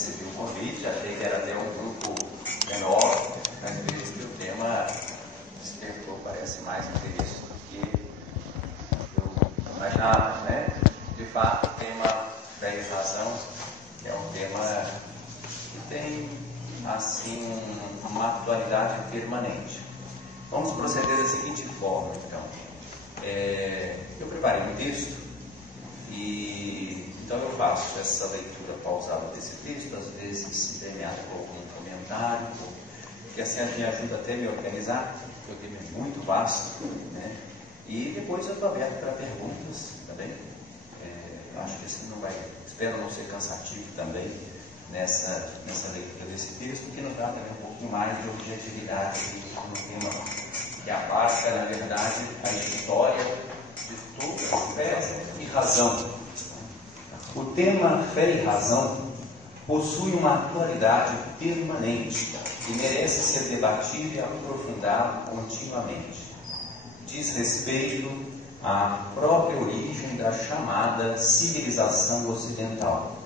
recebi o convite, achei que era até um grupo menor, mas vejo que o tema despertou, parece mais interesse do que eu imaginava, né? De fato, o tema fé e razão é um tema que tem, assim, uma atualidade permanente. Vamos proceder da seguinte forma, então. Eu preparei um texto e então eu faço essa leitura pausada desse texto, às vezes semeado por algum comentário, que assim me ajuda até a me organizar, porque o tema é muito vasto, né? E depois eu estou aberto para perguntas, tá bem? Acho que assim não vai, espero não ser cansativo também nessa leitura desse texto, que nos dá também um pouquinho mais de objetividade no tema que abarca, na verdade, a história de toda fé e razão. O tema fé e razão possui uma atualidade permanente e merece ser debatido e aprofundado continuamente. Diz respeito à própria origem da chamada civilização ocidental.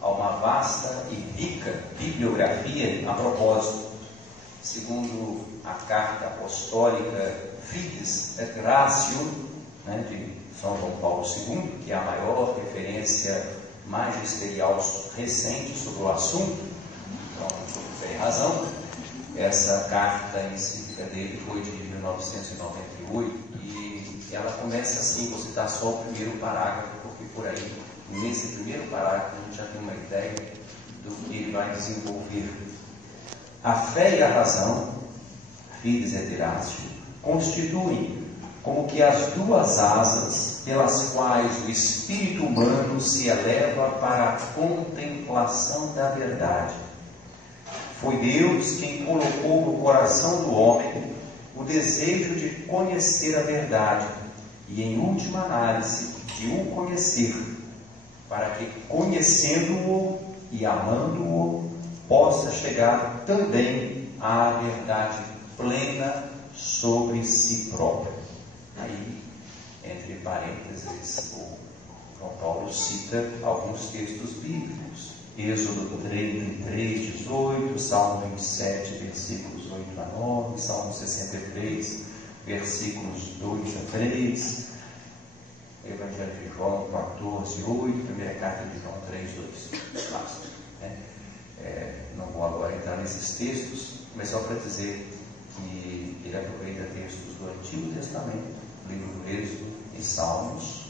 Há uma vasta e rica bibliografia a propósito. Segundo a carta apostólica Fides et Ratio, né, de São João Paulo II, que é a maior referência magisterial recente sobre o assunto, então, sobre fé e razão. Essa carta encíclica dele foi de 1998 e ela começa assim, vou citar só o primeiro parágrafo, porque por aí, nesse primeiro parágrafo, a gente já tem uma ideia do que ele vai desenvolver. A fé e a razão, Fides et Ratio, constituem como que as duas asas pelas quais o espírito humano se eleva para a contemplação da verdade. Foi Deus quem colocou no coração do homem o desejo de conhecer a verdade e, em última análise, de o conhecer, para que, conhecendo-o e amando-o, possa chegar também à verdade plena sobre si próprio. Aí, entre parênteses, o João Paulo cita alguns textos bíblicos. Êxodo 33, 18, Salmo 27, versículos 8 a 9, Salmo 63, versículos 2 a 3, Evangelho de João 14, 8, primeira carta de João 3, 2. Basta, né? Não vou agora entrar nesses textos, mas só para dizer que ele aproveita textos do Antigo Testamento, livro do Êxodo e Salmos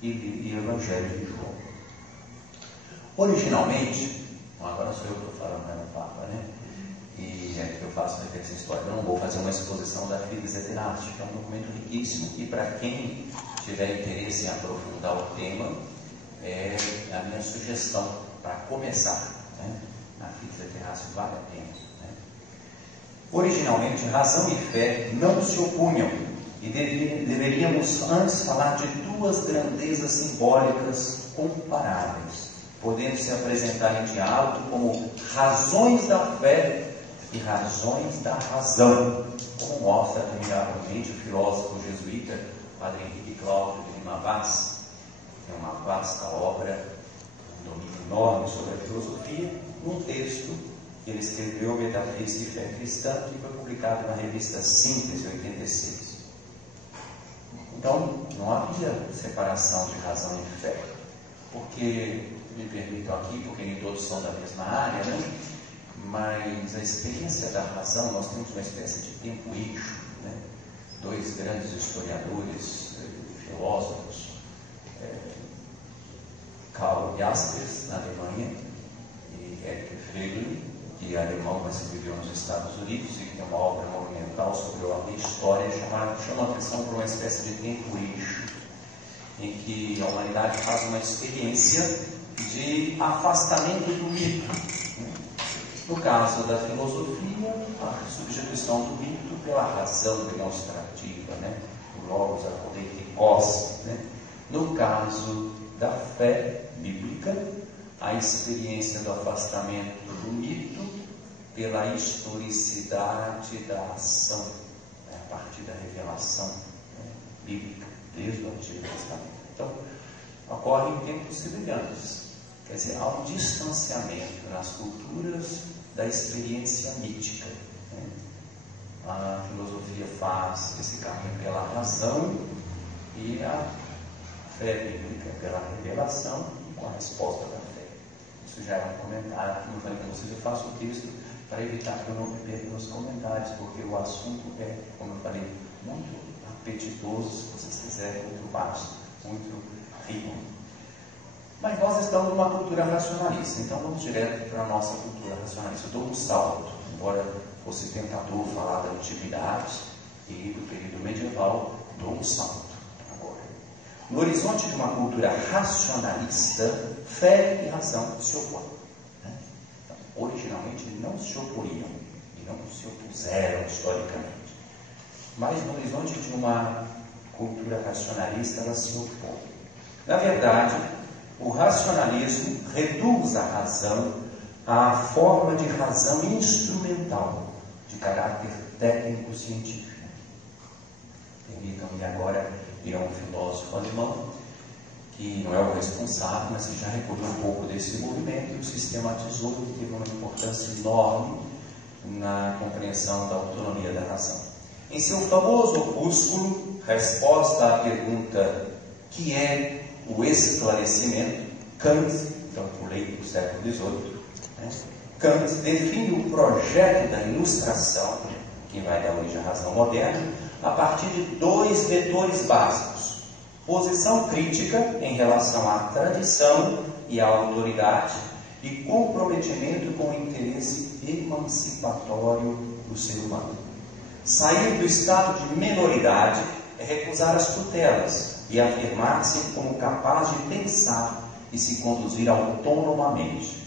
e Evangelho de João. Originalmente, agora sou eu que estou falando, né, no Papa, né? E é que eu faço referência histórica. Eu não vou fazer uma exposição da Fides et Ratio, que é um documento riquíssimo e para quem tiver interesse em aprofundar o tema, é a minha sugestão para começar, né? A Fides et Ratio vale a pena, né? Originalmente, razão e fé não se opunham e deveríamos antes falar de duas grandezas simbólicas comparáveis, podendo se apresentar em diálogo como razões da fé e razões da razão, como mostra admiravelmente o filósofo jesuíta Padre Henrique Cláudio de Lima Vaz, que tem uma vasta obra, um domínio enorme sobre a filosofia, num texto que ele escreveu, Metafísica e Fé Cristã, que foi publicado na revista Síntese, 86. Então, não havia separação de razão e fé, porque, me permitam aqui, porque nem todos são da mesma área, né? Mas a experiência da razão, nós temos uma espécie de tempo eixo, né? Dois grandes historiadores, filósofos, Karl Jaspers, na Alemanha, e Erich Froebel, que é alemão, mas que viveu nos Estados Unidos e que tem uma obra monumental sobre a história, chama a atenção para uma espécie de tempo eixo, em que a humanidade faz uma experiência de afastamento do mito. No caso da filosofia, a substituição do mito pela razão demonstrativa, né? O logos, a poeticos, né? No caso da fé bíblica, a experiência do afastamento do mito pela historicidade da ação, né? A partir da revelação, né, bíblica, desde o Antigo Testamento. Então, ocorre em tempos semelhantes. Quer dizer, há um distanciamento nas culturas da experiência mítica, né? A filosofia faz esse caminho pela razão e a fé bíblica pela revelação e com a resposta da fé. Isso já é um comentário, como eu falei para vocês, eu faço o texto para evitar que eu não me perca nos comentários, porque o assunto é, como eu falei, muito apetitoso, se vocês quiserem, muito vasto, muito rico. Mas nós estamos numa cultura racionalista, então vamos direto para a nossa cultura racionalista. Eu dou um salto, embora fosse tentador falar da antiguidade e do período medieval, dou um salto agora. No horizonte de uma cultura racionalista, fé e razão se opõem, né? Então, originalmente não se oporiam e não se opuseram historicamente. Mas no horizonte de uma cultura racionalista, ela se opõe. Na verdade, o racionalismo reduz a razão à forma de razão instrumental, de caráter técnico-científico. Permitam-me agora ir a um filósofo alemão, que não é o responsável, mas que já recolheu um pouco desse movimento e o sistematizou, que teve uma importância enorme na compreensão da autonomia da razão. Em seu famoso opúsculo, Resposta à pergunta que é o esclarecimento, Kant, então pulei para o século XVIII, né? Kant define o projeto da ilustração, que vai dar origem à razão moderna, a partir de dois vetores básicos: posição crítica em relação à tradição e à autoridade e comprometimento com o interesse emancipatório do ser humano. Sair do estado de minoridade é recusar as tutelas e afirmar-se como capaz de pensar e se conduzir autonomamente.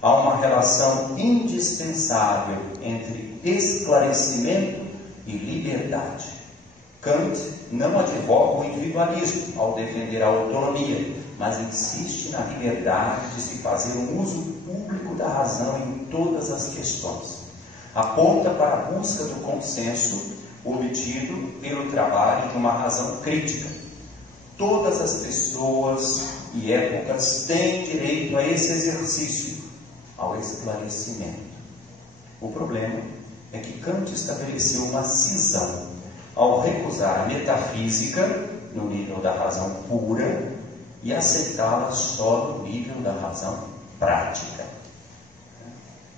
Há uma relação indispensável entre esclarecimento e liberdade. Kant não advoga o individualismo ao defender a autonomia, mas insiste na liberdade de se fazer um uso público da razão em todas as questões. Aponta para a busca do consenso obtido pelo trabalho de uma razão crítica. Todas as pessoas e épocas têm direito a esse exercício, ao esclarecimento. O problema é que Kant estabeleceu uma cisão ao recusar a metafísica no nível da razão pura e aceitá-la só no nível da razão prática.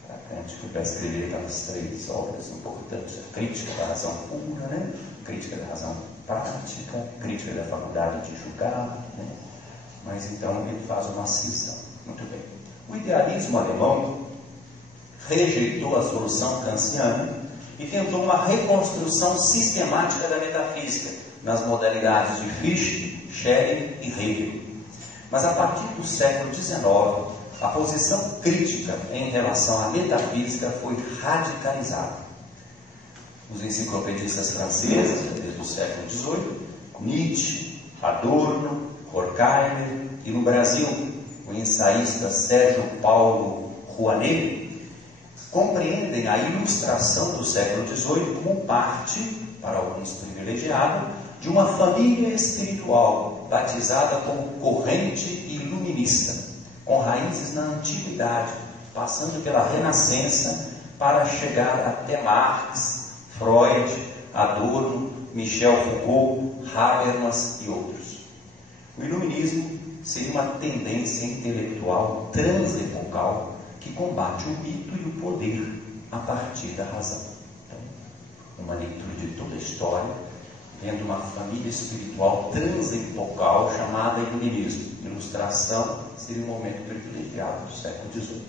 Para Kant, que vai escrever aquelas três obras importantes: a crítica da razão pura, né? Crítica da razão prática, crítica da faculdade de julgar, né? Mas então ele faz uma cisão. Muito bem. O idealismo alemão rejeitou a solução kantiana e tentou uma reconstrução sistemática da metafísica nas modalidades de Fichte, Schelling e Hegel. Mas a partir do século XIX, a posição crítica em relação à metafísica foi radicalizada. Os enciclopedistas franceses, desde o século XVIII, Nietzsche, Adorno, Horkheimer, e no Brasil, o ensaísta Sérgio Paulo Rouanet, compreendem a ilustração do século XVIII como parte, para alguns privilegiada, de uma família espiritual batizada como corrente iluminista, com raízes na antiguidade, passando pela Renascença para chegar até Marx, Freud, Adorno, Michel Foucault, Habermas e outros. O iluminismo seria uma tendência intelectual transepocal que combate o mito e o poder a partir da razão. Então, uma leitura de toda a história, vendo uma família espiritual transepocal chamada iluminismo. Ilustração seria um momento privilegiado do século XVIII.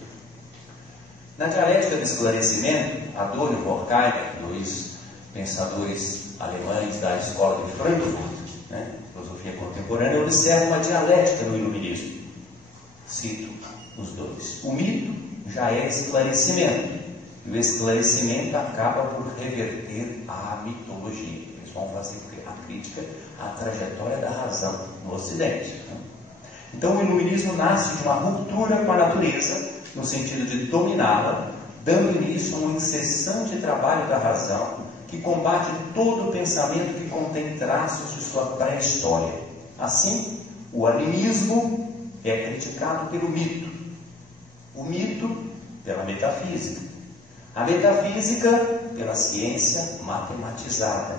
Na dialética do esclarecimento, Adorno e Horkheimer, dois pensadores alemães da escola de Frankfurt, né, filosofia contemporânea, observam uma dialética no iluminismo. Cito os dois: o mito já é esclarecimento, e o esclarecimento acaba por reverter à mitologia. Eles vão fazer a crítica à trajetória da razão no Ocidente, né? Então o iluminismo nasce de uma ruptura com a natureza, no sentido de dominá-la, dando início a um incessante trabalho da razão que combate todo o pensamento que contém traços de sua pré-história. Assim, o animismo é criticado pelo mito, O mito pela metafísica. A metafísica pela ciência matematizada.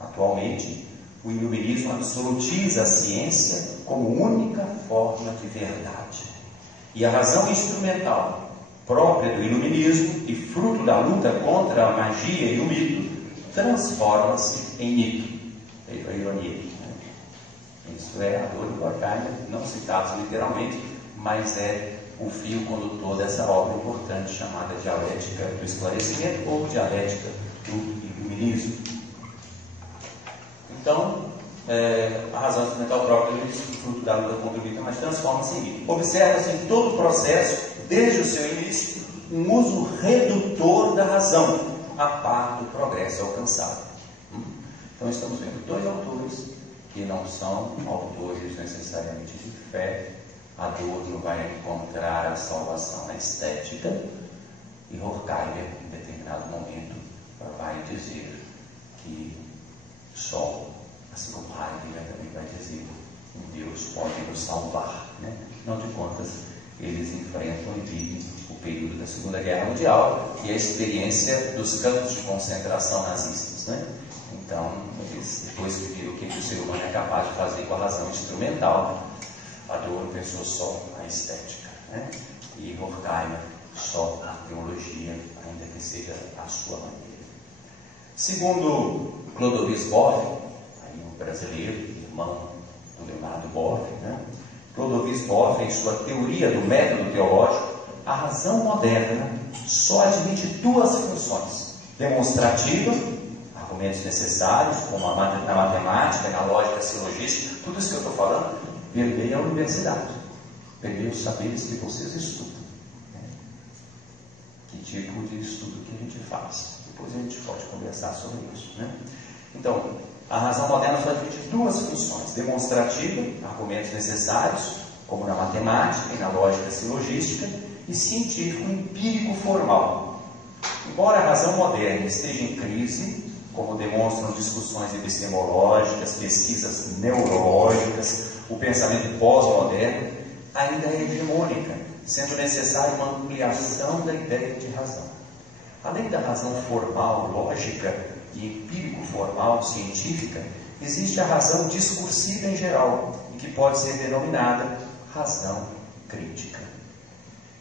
Atualmente, o iluminismo absolutiza a ciência como única forma de verdade. E a razão instrumental própria do iluminismo e fruto da luta contra a magia e o mito transforma-se em mito. Veio a ironia, né? Isso é a dor do Horkheimer, não citados literalmente, mas é o fio condutor dessa obra importante chamada Dialética do Esclarecimento ou Dialética do Iluminismo. Então, a razão instrumental própria do fruto da luta contra o mito, mas transforma-se em mito. Observa-se em todo o processo, desde o seu início, um uso redutor da razão, a par do progresso alcançado. Então, estamos vendo dois autores que não são autores necessariamente de fé. Adorno vai encontrar a salvação na estética e Horkheimer, em determinado momento, vai dizer que só, assim como Heidegger também vai dizer, um Deus pode nos salvar, né? Afinal de contas, eles enfrentam e vivem o período da Segunda Guerra Mundial e a experiência dos campos de concentração nazistas, né? Então, eles depois que viram o que o ser humano é capaz de fazer com a razão instrumental, Adorno pensou só na estética, né? E Horkheimer só na teologia, ainda que seja a sua maneira. Segundo Clodovis Boff, aí um brasileiro, irmão do Leonardo Boff, né? Clodovis Boff, em sua teoria do método teológico, a razão moderna só admite duas funções: demonstrativa, argumentos necessários, como na matemática, na lógica silogística, tudo isso que eu estou falando permeia a universidade, permeia os saberes que vocês estudam, né? Que tipo de estudo que a gente faz? Depois a gente pode conversar sobre isso, né? Então, a razão moderna só admite duas funções: demonstrativa, argumentos necessários, como na matemática e na lógica silogística, e científico, empírico, formal. Embora a razão moderna esteja em crise, como demonstram discussões epistemológicas, pesquisas neurológicas, o pensamento pós-moderno, ainda é hegemônica, sendo necessária uma ampliação da ideia de razão. Além da razão formal, lógica e empírico-formal, científica, existe a razão discursiva em geral, e que pode ser denominada razão crítica.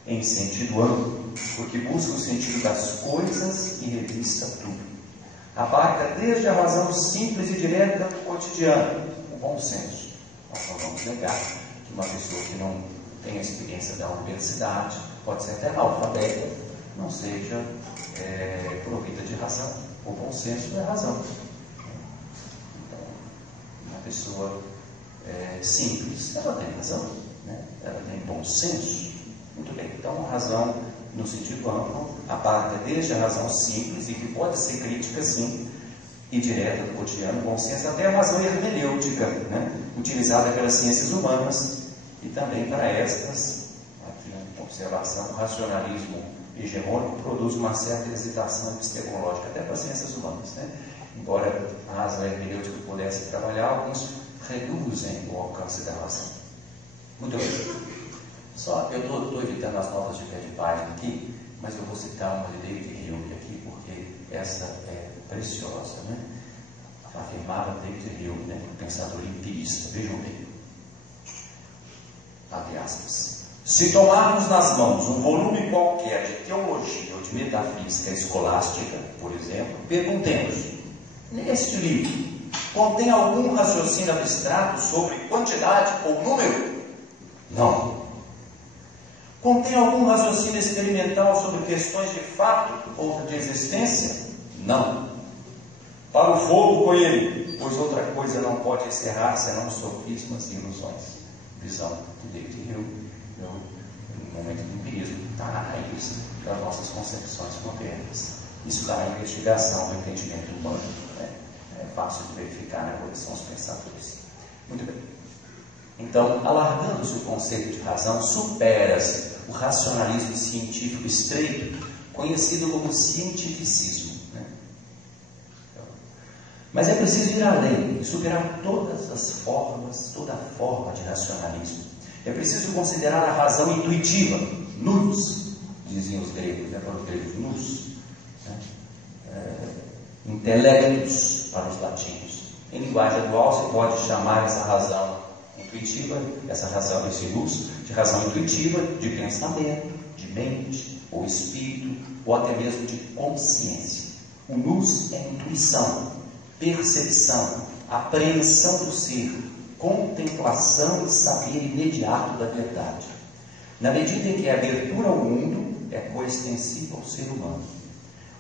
Em sentido amplo, porque busca o sentido das coisas e revista tudo. Abarca desde a razão simples e direta do cotidiano, o bom senso. Nós não vamos negar que uma pessoa que não tem a experiência da universidade, pode ser até analfabeta, não seja provida de razão. O bom senso é razão. Então, uma pessoa simples, ela tem razão, né? Ela tem bom senso. Muito bem, então a razão, no sentido amplo, abarca desde a razão simples e que pode ser crítica, sim, e direta do cotidiano, bom senso, até a razão hermenêutica, né? Utilizada pelas ciências humanas e também para estas, aqui na observação, o racionalismo hegemônico produz uma certa hesitação epistemológica, até para as ciências humanas, né? Embora a razão hermenêutica pudesse trabalhar, alguns reduzem o alcance da razão. Muito bem. Só, eu estou evitando as notas de pé de página aqui, mas eu vou citar uma de David Hume aqui, porque essa é preciosa, né? Afirmava David Hume, né? Um pensador empirista. Vejam bem. Abre aspas. Se tomarmos nas mãos um volume qualquer de teologia ou de metafísica escolástica, por exemplo, perguntemos: neste livro contém algum raciocínio abstrato sobre quantidade ou número? Não. Contém algum raciocínio experimental sobre questões de fato ou de existência? Não. Para o fogo com ele, pois outra coisa não pode encerrar senão sofismas e ilusões. Visão de David Hume, no momento do empirismo, está na raiz das nossas concepções modernas. Isso dá a investigação do entendimento humano, né? É fácil de verificar na coleção dos pensadores. Muito bem. Então, alargando-se o conceito de razão, supera-se o racionalismo científico estreito, conhecido como cientificismo, né? Mas é preciso ir além e superar todas as formas, toda forma de racionalismo. É preciso considerar a razão intuitiva, nous, diziam os gregos, para os gregos nous, né? Intelectus para os latinos. Em linguagem atual se pode chamar essa razão intuitiva, essa razão, esse nous, de razão intuitiva, de pensamento, de mente, ou espírito, ou até mesmo de consciência. O nous é intuição, percepção, apreensão do ser, contemplação e saber imediato da verdade. Na medida em que a abertura ao mundo é coextensiva ao ser humano.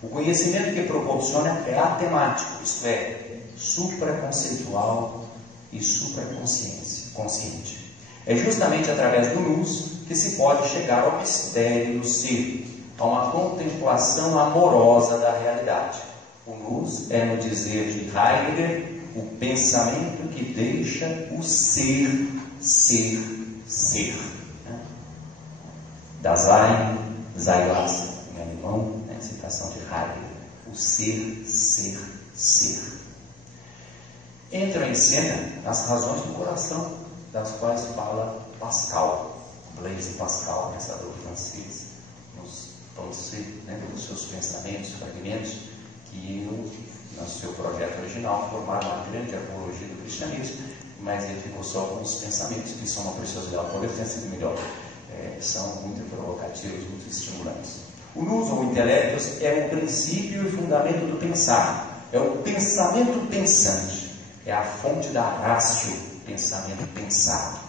O conhecimento que proporciona é atemático, isto é, supraconceitual e supraconsciente. É justamente através do nous que se pode chegar ao mistério do ser, a uma contemplação amorosa da realidade. O nous é, no dizer de Heidegger, o pensamento que deixa o ser, ser. Dasein, sei lassen, em alemão, citação de Heidegger. O ser, ser. Entram em cena as razões do coração, das quais fala Pascal, Blaise Pascal, pensador francês, nos Pensées, nos seus pensamentos, fragmentos, que no seu projeto original formaram uma grande apologia do cristianismo, mas ele ficou só com os pensamentos, que são uma preciosidade, talvez tenha sido melhor, são muito provocativos, muito estimulantes. O nous, ou intelectus, é o princípio e fundamento do pensar, é o pensamento pensante, é a fonte da ratio, pensamento pensado,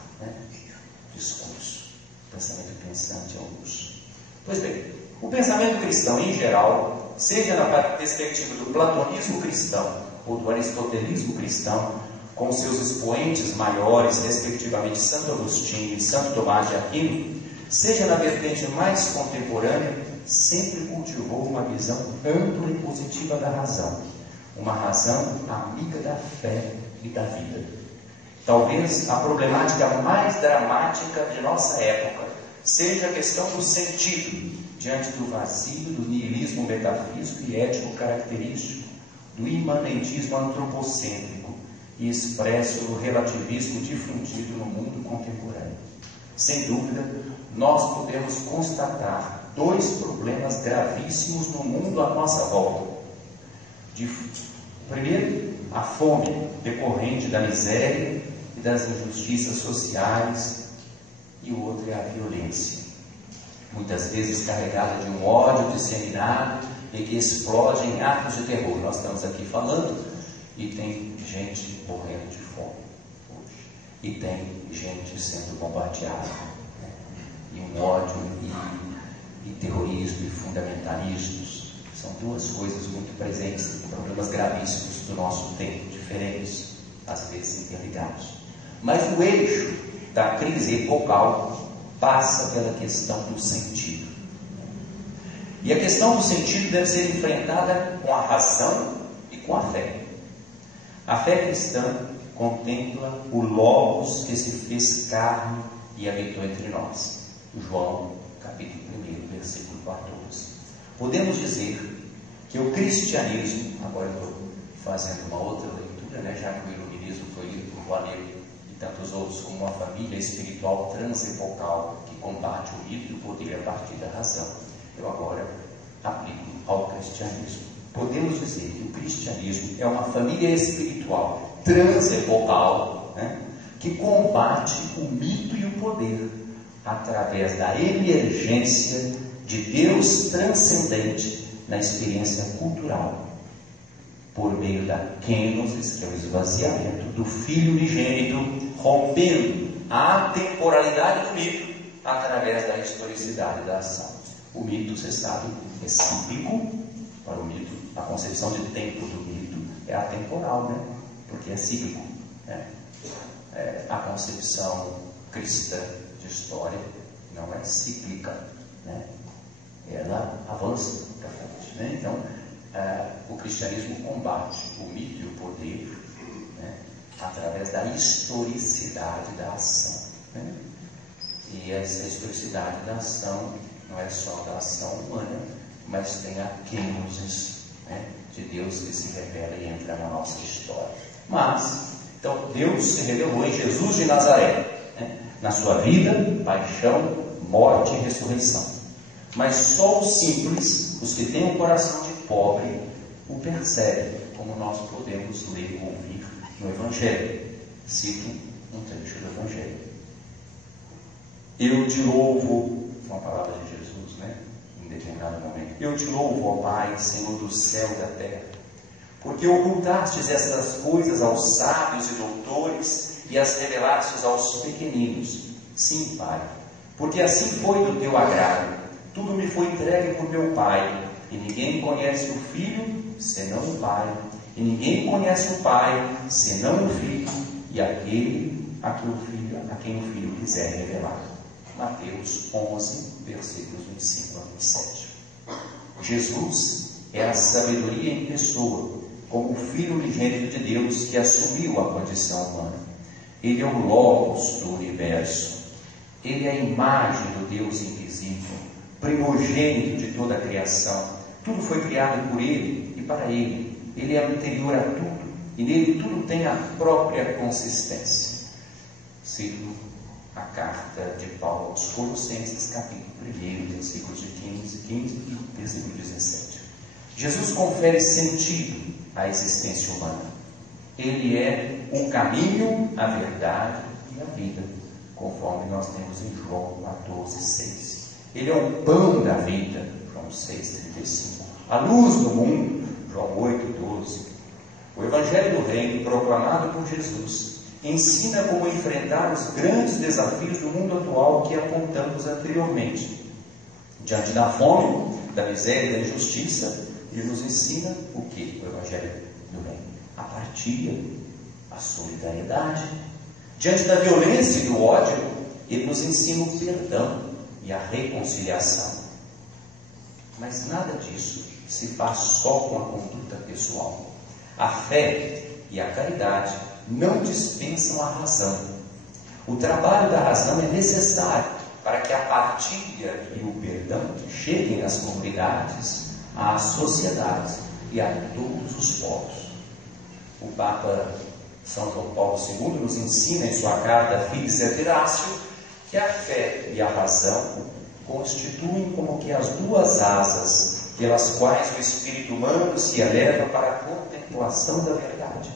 discurso. O pensamento pensante é o nous. Pois bem, o pensamento cristão em geral, seja na perspectiva do platonismo cristão ou do aristotelismo cristão, com seus expoentes maiores, respectivamente Santo Agostinho e Santo Tomás de Aquino, seja na vertente mais contemporânea, sempre cultivou uma visão ampla e positiva da razão, uma razão amiga da fé e da vida. Talvez a problemática mais dramática de nossa época seja a questão do sentido, diante do vazio do niilismo metafísico e ético característico, do imanentismo antropocêntrico e expresso no relativismo difundido no mundo contemporâneo. Sem dúvida, nós podemos constatar dois problemas gravíssimos no mundo à nossa volta. Primeiro, a fome decorrente da miséria e das injustiças sociais, e o outro é a violência, muitas vezes carregada de um ódio disseminado e que explode em atos de terror. Nós estamos aqui falando e tem gente morrendo de fome hoje, e tem gente sendo bombardeada, e um ódio e terrorismo e fundamentalismos são duas coisas muito presentes, problemas gravíssimos do nosso tempo, diferentes, às vezes interligados. Mas o eixo da crise epocal passa pela questão do sentido. E a questão do sentido deve ser enfrentada com a razão e com a fé. A fé cristã contempla o Logos que se fez carne e habitou entre nós. João, capítulo 1, versículo 14. Podemos dizer que o cristianismo, agora eu estou fazendo uma outra leitura, já que o iluminismo foi lido por Valério e tantos outros, como uma família espiritual transepocal que combate o mito e o poder a partir da razão. Eu agora aplico ao cristianismo. Podemos dizer que o cristianismo é uma família espiritual transepocal, que combate o mito e o poder através da emergência de Deus transcendente na experiência cultural, por meio da kenosis, que é o esvaziamento do Filho unigênito, rompendo a atemporalidade do mito através da historicidade da ação. O mito, você sabe, é cíclico. Para o mito, a concepção de tempo do mito é atemporal, porque é cíclico. A concepção cristã de história não é cíclica, ela avança para frente. Então, o cristianismo combate o mito e o poder através da historicidade da ação. E essa historicidade da ação não é só da ação humana, mas tem a kenosis de Deus que se revela e entra na nossa história. Então, Deus se revelou em Jesus de Nazaré, na sua vida, paixão, morte e ressurreição. Mas só os simples, os que têm um coração de pobre, o percebem, como nós podemos ler ou ouvir no Evangelho. Cito um trecho do Evangelho. Eu te louvo, uma palavra de Jesus, né? Em determinado momento. Eu te louvo, ó Pai, Senhor do céu e da terra, porque ocultastes estas coisas aos sábios e doutores e as revelastes aos pequeninos. Sim, Pai, porque assim foi do teu agrado. Tudo me foi entregue por meu Pai, e ninguém conhece o Filho senão o Pai, e ninguém conhece o Pai senão o Filho, e aquele a quem o Filho quiser revelar. Mateus 11, versículos 25 a 27. Jesus é a sabedoria em pessoa, como o Filho unigênito de Deus que assumiu a condição humana. Ele é o Logos do universo. Ele é a imagem do Deus invisível, primogênito de toda a criação. Tudo foi criado por Ele e para Ele. Ele é anterior a tudo, e nele tudo tem a própria consistência. Cito a carta de Paulo aos Colossenses, capítulo 1, versículos de 15 e versículo 17. Jesus confere sentido à existência humana. Ele é o caminho, a verdade e a vida, conforme nós temos em João 14:6. Ele é o pão da vida, João 6:35. A luz do mundo, João 8:12. O Evangelho do Reino, proclamado por Jesus, ensina como enfrentar os grandes desafios do mundo atual que apontamos anteriormente. Diante da fome, da miséria e da injustiça, ele nos ensina o que? O Evangelho do Reino? A partilha, a solidariedade. Diante da violência e do ódio, ele nos ensina o perdão e a reconciliação. Mas nada disso se faz só com a conduta pessoal. A fé e a caridade não dispensam a razão. O trabalho da razão é necessário para que a partilha e o perdão cheguem às comunidades, às sociedades e a todos os povos. O Papa São João Paulo II nos ensina em sua carta Fides et Ratio que a fé e a razão constituem como que as duas asas pelas quais o espírito humano se eleva para a contemplação da verdade.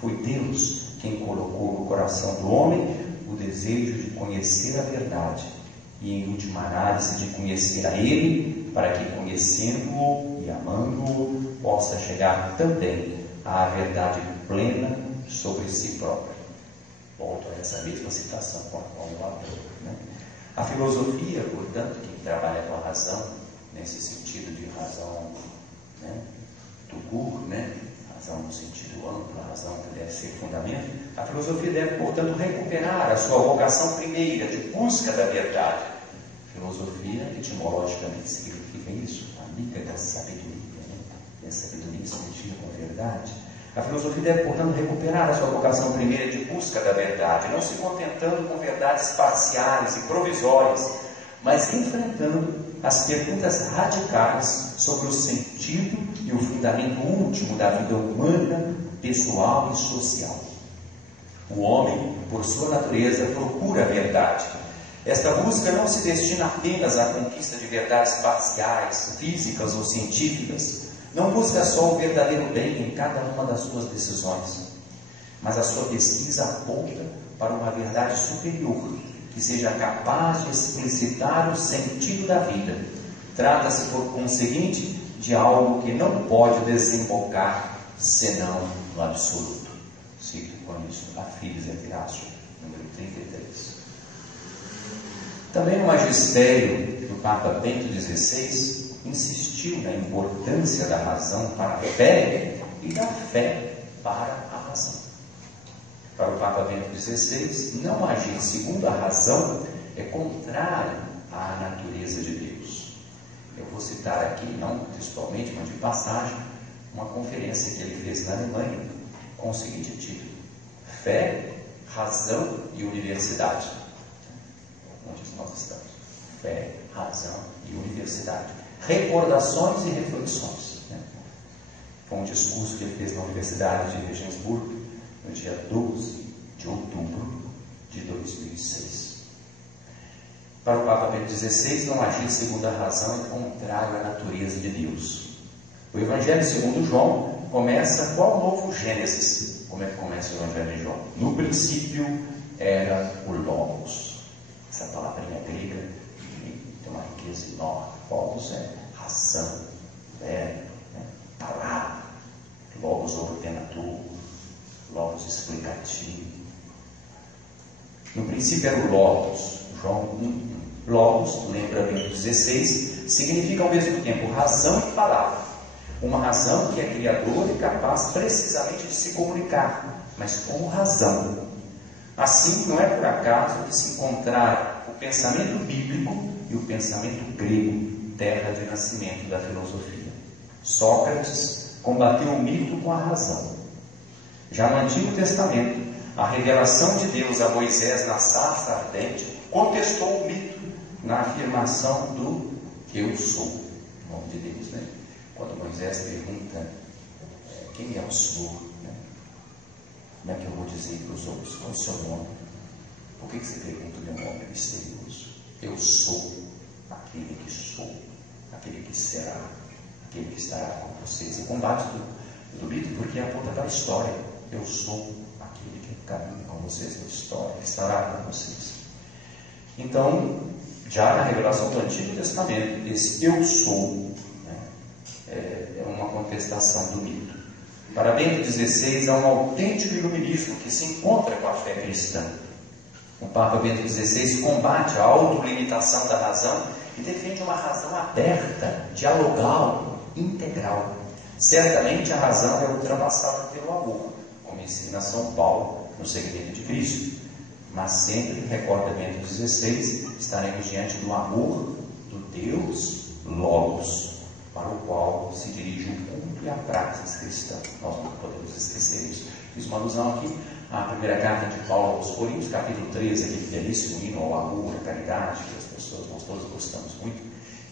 Foi Deus quem colocou no coração do homem o desejo de conhecer a verdade e, em última análise, de conhecer a Ele, para que, conhecendo-o e amando-o, possa chegar também à verdade plena sobre si próprio. Volto a essa mesma citação com a qual eu abro, né? A filosofia, portanto, que trabalha com a razão, nesse sentido de razão, né, tout, né, razão no sentido amplo, a razão que deve ser fundamento, a filosofia deve, portanto, recuperar a sua vocação primeira de busca da verdade. Filosofia, etimologicamente, significa isso, amiga da sabedoria, né? E a sabedoria se identifica com a verdade. A filosofia deve, portanto, recuperar a sua vocação primeira de busca da verdade, não se contentando com verdades parciais e provisórias, mas enfrentando as perguntas radicais sobre o sentido e o fundamento último da vida humana, pessoal e social. O homem, por sua natureza, procura a verdade. Esta busca não se destina apenas à conquista de verdades parciais, físicas ou científicas. Não busca só o verdadeiro bem em cada uma das suas decisões, mas a sua pesquisa aponta para uma verdade superior, que seja capaz de explicitar o sentido da vida. Trata-se, por conseguinte, de algo que não pode desembocar senão no absoluto. Cito com isso a Fides et Ratio, número 33. Também o magistério do Papa Bento XVI insistiu na importância da razão para a fé e da fé para a razão. Para o Papa Bento XVI, não agir segundo a razão é contrário à natureza de Deus. Eu vou citar aqui, não textualmente, mas de passagem, uma conferência que ele fez na Alemanha com o seguinte título: Fé, Razão e Universidade. Onde nós estamos? Fé, Razão e Universidade. Recordações e reflexões, né? Foi um discurso que ele fez na Universidade de Regensburg no dia 12 de outubro de 2006. Para o Papa Bento XVI, não agir segundo a razão é contrário à natureza de Deus. O Evangelho segundo João começa qual novo Gênesis? Como é que começa o Evangelho de João? No princípio era o Logos. Essa palavrinha grega tem uma riqueza enorme. Logos é razão, verbo, palavra. Logos ordenador, Logos explicativo. No princípio era o Logos. João 1. Logos, lembra bem do 16, significa ao mesmo tempo razão e palavra. Uma razão que é criadora e capaz precisamente de se comunicar, mas como razão. Assim, não é por acaso que se encontraram o pensamento bíblico e o pensamento grego, terra de nascimento da filosofia. Sócrates combateu o mito com a razão. Já no Antigo Testamento, a revelação de Deus a Moisés na sarça ardente contestou o mito na afirmação do eu sou, o nome de Deus, né? Quando Moisés pergunta quem é o Senhor, né? Como é que eu vou dizer para os outros qual é o seu nome? Por que você pergunta o meu nome misterioso? Eu sou aquele que sou, aquele que será, aquele que estará com vocês. E combate do mito porque aponta para a história. Eu sou aquele que caminha com vocês na história, que estará com vocês. Então, já na revelação do Antigo Testamento, esse eu sou, né, é uma contestação do mito. Para Bento XVI, há um autêntico iluminismo que se encontra com a fé cristã. O Papa Bento XVI combate a autolimitação da razão e defende uma razão aberta, dialogal, integral. Certamente a razão é ultrapassada pelo amor, como ensina São Paulo no Segredo de Cristo. Mas sempre, recorda Bento XVI, estaremos diante do amor do Deus Logos, para o qual se dirige o culto e a praxis cristã. Nós não podemos esquecer isso. Fiz uma alusão aqui à primeira carta de Paulo aos Coríntios, capítulo 13, aquele belíssimo hino ao amor, à caridade, que as pessoas, nós todos gostamos muito,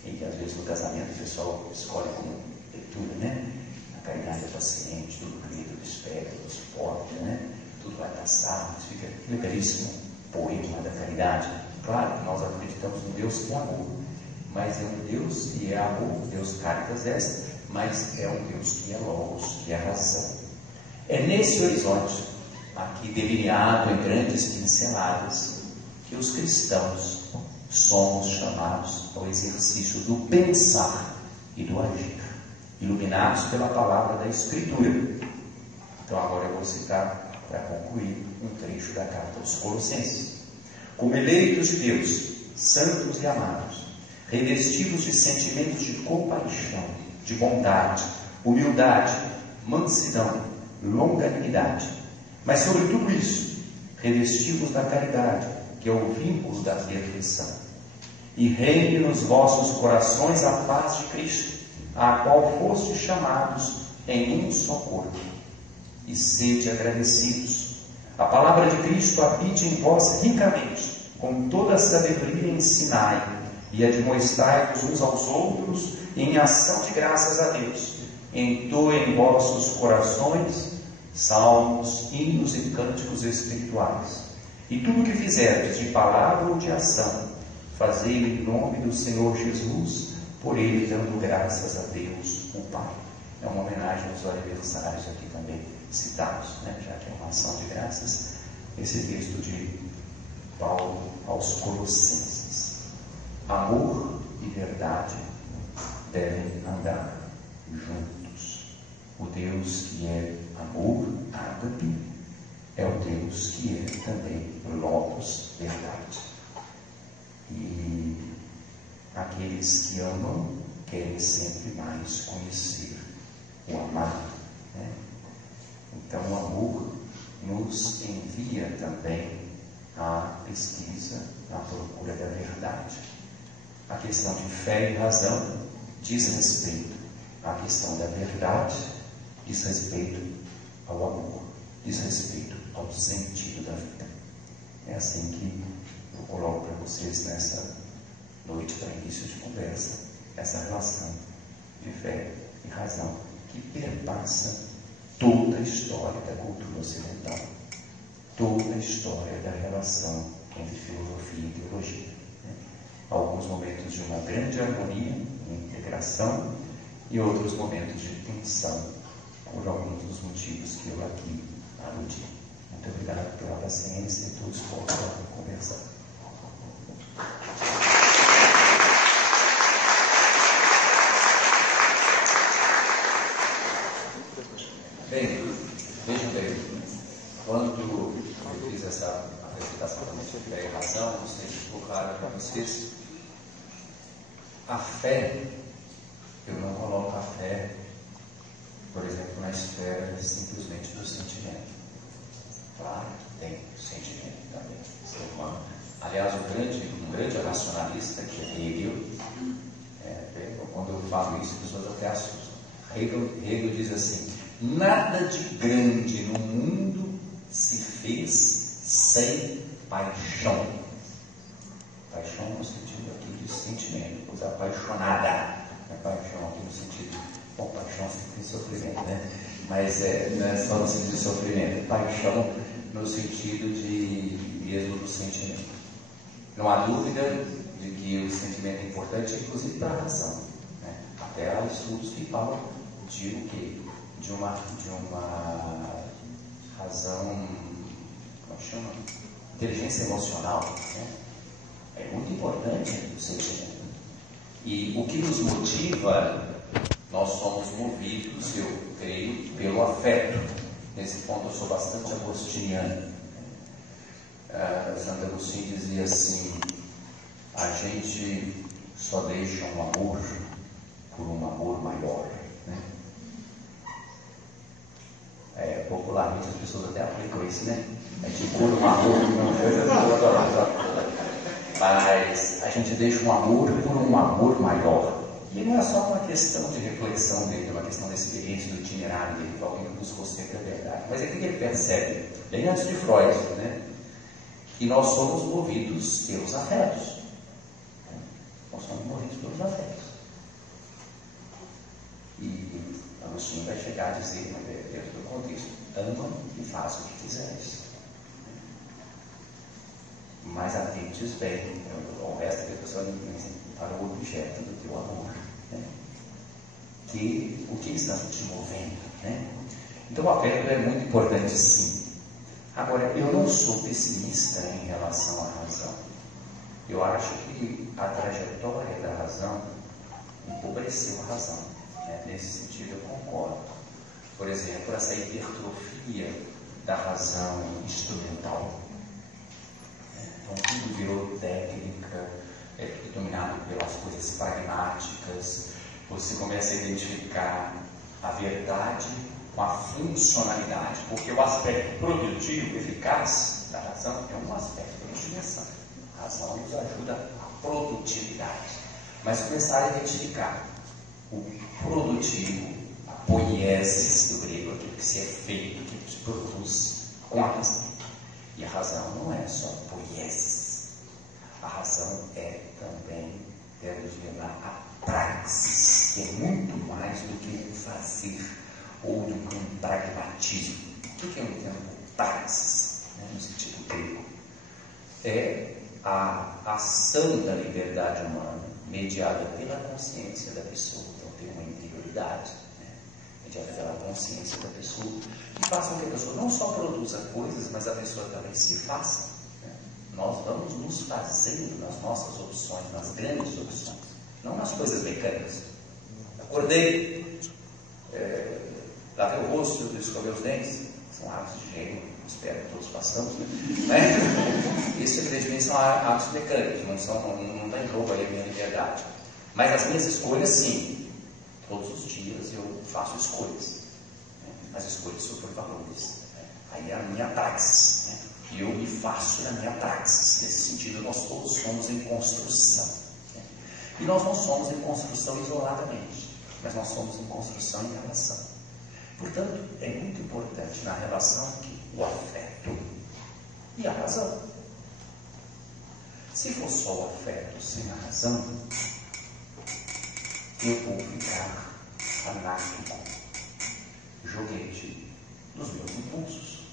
e que às vezes no casamento o pessoal escolhe como leitura, né? A caridade é paciente, tudo crê, tudo espera, tudo suporta, né? Tudo vai passar, fica aquele belíssimo poema da caridade. Claro que nós acreditamos no Deus que é amor, mas é um Deus que é amor, Deus caritas est, mas é um Deus que é Logos, que é razão. É nesse horizonte, aqui delineado em grandes pinceladas, que os cristãos somos chamados ao exercício do pensar e do agir, iluminados pela palavra da Escritura. Então agora eu vou citar, para concluir, um trecho da carta aos Colossenses. Como eleitos de Deus, santos e amados, revestidos de sentimentos de compaixão, de bondade, humildade, mansidão, longanimidade, mas sobre tudo isso, revestidos da caridade, que é o vínculo da perfeição. E reine nos vossos corações a paz de Cristo, a qual fostes chamados em um só corpo. E sede agradecidos. A palavra de Cristo habite em vós ricamente, com toda a sabedoria ensinai, e admoestai-vos uns aos outros em ação de graças a Deus. Entoem em vossos corações salmos, hinos e cânticos espirituais. E tudo o que fizerdes de palavra ou de ação, fazei-o em nome do Senhor Jesus, por ele dando graças a Deus, o Pai. É uma homenagem aos aniversários aqui também citados, né? Já que é uma ação de graças, esse texto de Paulo aos Colossenses. Amor e verdade devem andar juntos. O Deus que é amor, ágape, é o Deus que é também Logos, verdade. E aqueles que amam querem sempre mais conhecer o amado, né? Então o amor nos envia também à pesquisa, à procura da verdade. A questão de fé e razão diz respeito à questão da verdade, diz respeito ao amor, diz respeito ao sentido da vida. É assim que eu coloco para vocês nessa noite, para início de conversa, essa relação de fé e razão que perpassa toda a história da cultura ocidental, toda a história da relação entre filosofia e teologia. de uma grande harmonia, integração, e outros momentos de tensão, por alguns dos motivos que eu aqui aludi. Muito obrigado pela paciência e todo o esforço para conversar. Bem, vejam bem, quando eu fiz essa apresentação sobre fé e razão, não sei se ficou claro para vocês, a fé, eu não coloco a fé, por exemplo, na esfera simplesmente do sentimento. Claro que tem sentimento também, ser humano. Aliás, um grande racionalista, que é Hegel, quando eu falo isso, as pessoas até assustam. Hegel diz assim: nada de grande no mundo se fez sem paixão. Paixão no sentido aqui de sentimento, coisa apaixonada. Não é paixão aqui no sentido, bom, paixão sempre tem sofrimento, né? Mas não é só no sentido de sofrimento, paixão no sentido mesmo do sentimento. Não há dúvida de que o sentimento é importante, inclusive para a razão, né? Até há estudos que falam de o quê? De uma razão, como chama? Inteligência emocional, né? É muito importante o sentimento. E o que nos motiva, nós somos movidos, eu creio, pelo afeto. Nesse ponto eu sou bastante agostiniano. Santo Agostinho dizia assim: a gente só deixa um amor por um amor maior, né? Popularmente as pessoas até aplicam isso, né? A gente cura um amor por uma coisa, mas a gente deixa um amor por um amor maior. E não é só uma questão de reflexão dele, é uma questão da experiência, do itinerário dele, de alguém que buscou sempre a verdade. Mas é que ele percebe, bem antes de Freud, né? Que nós somos movidos pelos afetos. Nós somos movidos pelos afetos. E Agostinho vai chegar a dizer, dentro do contexto: ama e faz o que quiseres. Mas atentes bem, o resto da pessoa para o objeto do teu amor. Né? O que está te movendo? Né? Então o afeto é muito importante, sim. Agora, eu não sou pessimista em relação à razão. Eu acho que a trajetória da razão empobreceu a razão. Né? Nesse sentido, eu concordo. Por exemplo, essa hipertrofia da razão instrumental. Então, tudo virou técnica, tudo dominado pelas coisas pragmáticas. Você começa a identificar a verdade com a funcionalidade, porque o aspecto produtivo, eficaz da razão é um aspecto de dimensão. A razão nos ajuda à produtividade. Mas começar a identificar o produtivo, a poiesis do grego, aquilo que se é feito, aquilo que se produz, com a razão. E a razão não é só poiesis. A razão é também, deve nos levar a praxis, que é muito mais do que um fazer ou do que um pragmatismo. O que eu entendo por praxis, né, no sentido grego? É a ação da liberdade humana mediada pela consciência da pessoa. Então tem uma interioridade, né, mediada pela consciência da pessoa, que faça com que a pessoa não só produza coisas, mas a pessoa também se faça. Né? Nós vamos nos fazendo nas nossas opções, nas grandes opções, não nas coisas mecânicas. Acordei, lavei o rosto, escovei os dentes, são hábitos de higiene, espero que todos façamos, né? Isso evidentemente são hábitos mecânicos, não está em jogo aí a minha liberdade. Mas as minhas escolhas, sim, todos os dias eu faço escolhas, né? As escolhas sobre valores, né? Aí é a minha praxis, né? E eu me faço na minha praxis. Nesse sentido, nós todos somos em construção, né? E nós não somos em construção isoladamente, mas nós somos em construção em relação. Portanto, é muito importante na relação que o afeto e a razão. Se for só o afeto sem a razão, eu vou ficar anárquico, joguete dos meus impulsos.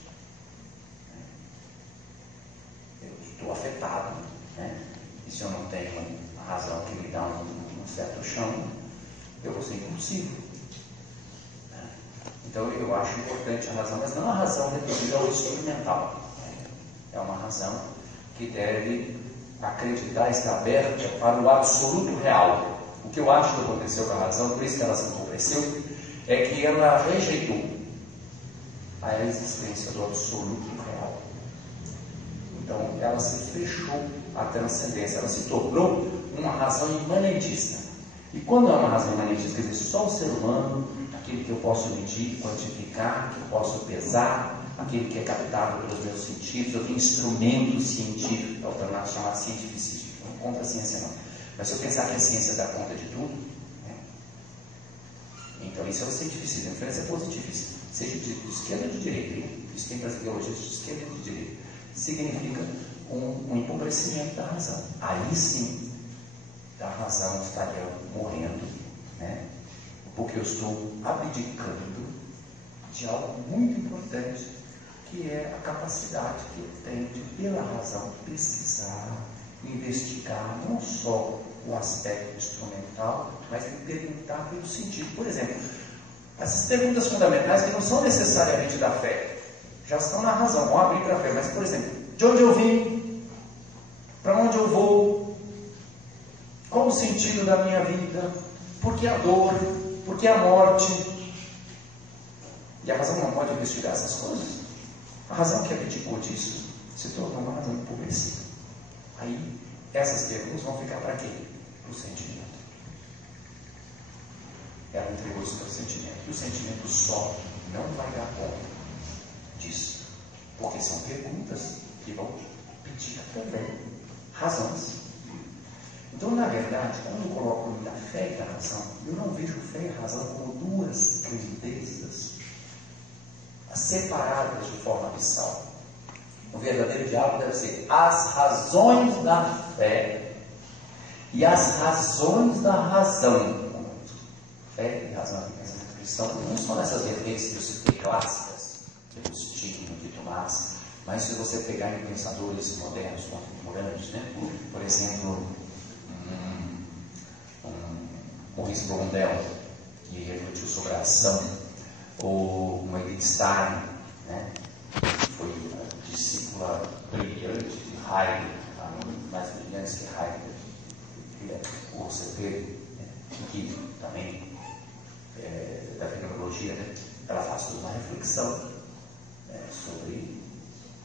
Eu estou afetado, né? E se se eu não tenho a razão que me dá um certo chão, eu vou ser impulsivo. Então eu acho importante a razão, mas não a razão reduzida ao instrumental. É uma razão que deve acreditar, estar aberta para o absoluto real. O que eu acho que aconteceu com a razão, por isso que ela se empobreceu, é que ela rejeitou a existência do absoluto real. Então ela se fechou à transcendência, ela se tornou uma razão imanentista. E quando é uma razão imanentista, quer dizer, só o ser humano, aquele que eu posso medir, quantificar, que eu posso pesar, aquele que é captado pelos meus sentidos, eu tenho instrumentos científicos, alternativos chamados cientificismo, não conta a ciência não. Mas se eu pensar que a ciência dá conta de tudo, né? Então isso é o cientificismo, a diferença é positivista, seja de esquerda ou de direita, isso tem para as ideologias de esquerda e de direita, significa um empobrecimento da razão. Aí sim, a razão estaria morrendo, né? Porque eu estou abdicando de algo muito importante, que é a capacidade que eu tenho de, pela razão, pesquisar, investigar não só o aspecto instrumental, mas me perguntar pelo sentido. Por exemplo, essas perguntas fundamentais que não são necessariamente da fé, já estão na razão, vão abrir para a fé. Mas, por exemplo, de onde eu vim? Para onde eu vou? Qual o sentido da minha vida? Por que a dor? Por que a morte? E a razão não pode investigar essas coisas. A razão que abdicou disso se tornou uma razão empobrecida. Aí, essas perguntas vão ficar para quê? Para o sentimento. Ela entregou isso para o sentimento. E o sentimento só não vai dar conta disso. Porque são perguntas que vão pedir também razões. Então, na verdade, quando eu coloco a fé e a razão, eu não vejo fé e razão como duas grandezas separadas de forma abissal. O verdadeiro diálogo deve ser as razões da fé e as razões da razão. Fé e razão que são não só nessas vertentes que eu citei clássicas, do Stigma, de Tomás, mas se você pegar em pensadores modernos, contemporâneos, né? Por exemplo, Maurice Blondel, que refletiu sobre a ação, ou uma Edith Stein, né? Que foi discípula brilhante de Heidegger, mais brilhante que Heidegger, o Cepede, né? Que também da fenomenologia, né? Ela faz toda uma reflexão, né?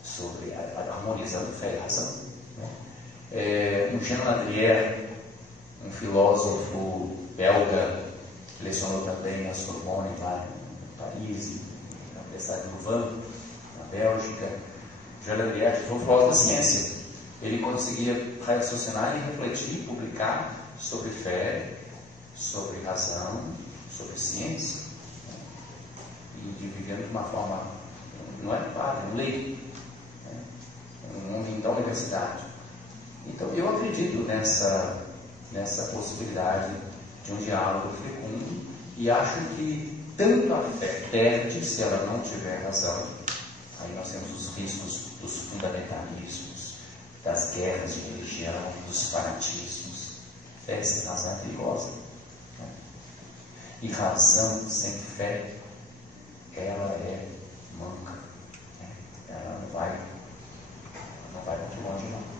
sobre a harmonizando fé e razão, né? Jean Ladrière, um filósofo belga, que lecionou também a Sorbonne lá em Paris, na Universidade de Louvain, na Bélgica. Jean Ladrière foi um filósofo da ciência. Ele conseguia raciocinar e refletir, publicar sobre fé, sobre razão, sobre ciência, né? E vivendo de uma forma, não é padre, um leigo, né? Um homem da universidade. Então eu acredito nessa possibilidade de um diálogo fecundo e acho que tanto a fé perde se ela não tiver razão. Aí nós temos os riscos dos fundamentalismos, das guerras de religião, dos fanatismos. Fé sem razão é perigosa, né? E razão sem fé, ela é manca, né? Ela não vai muito longe não.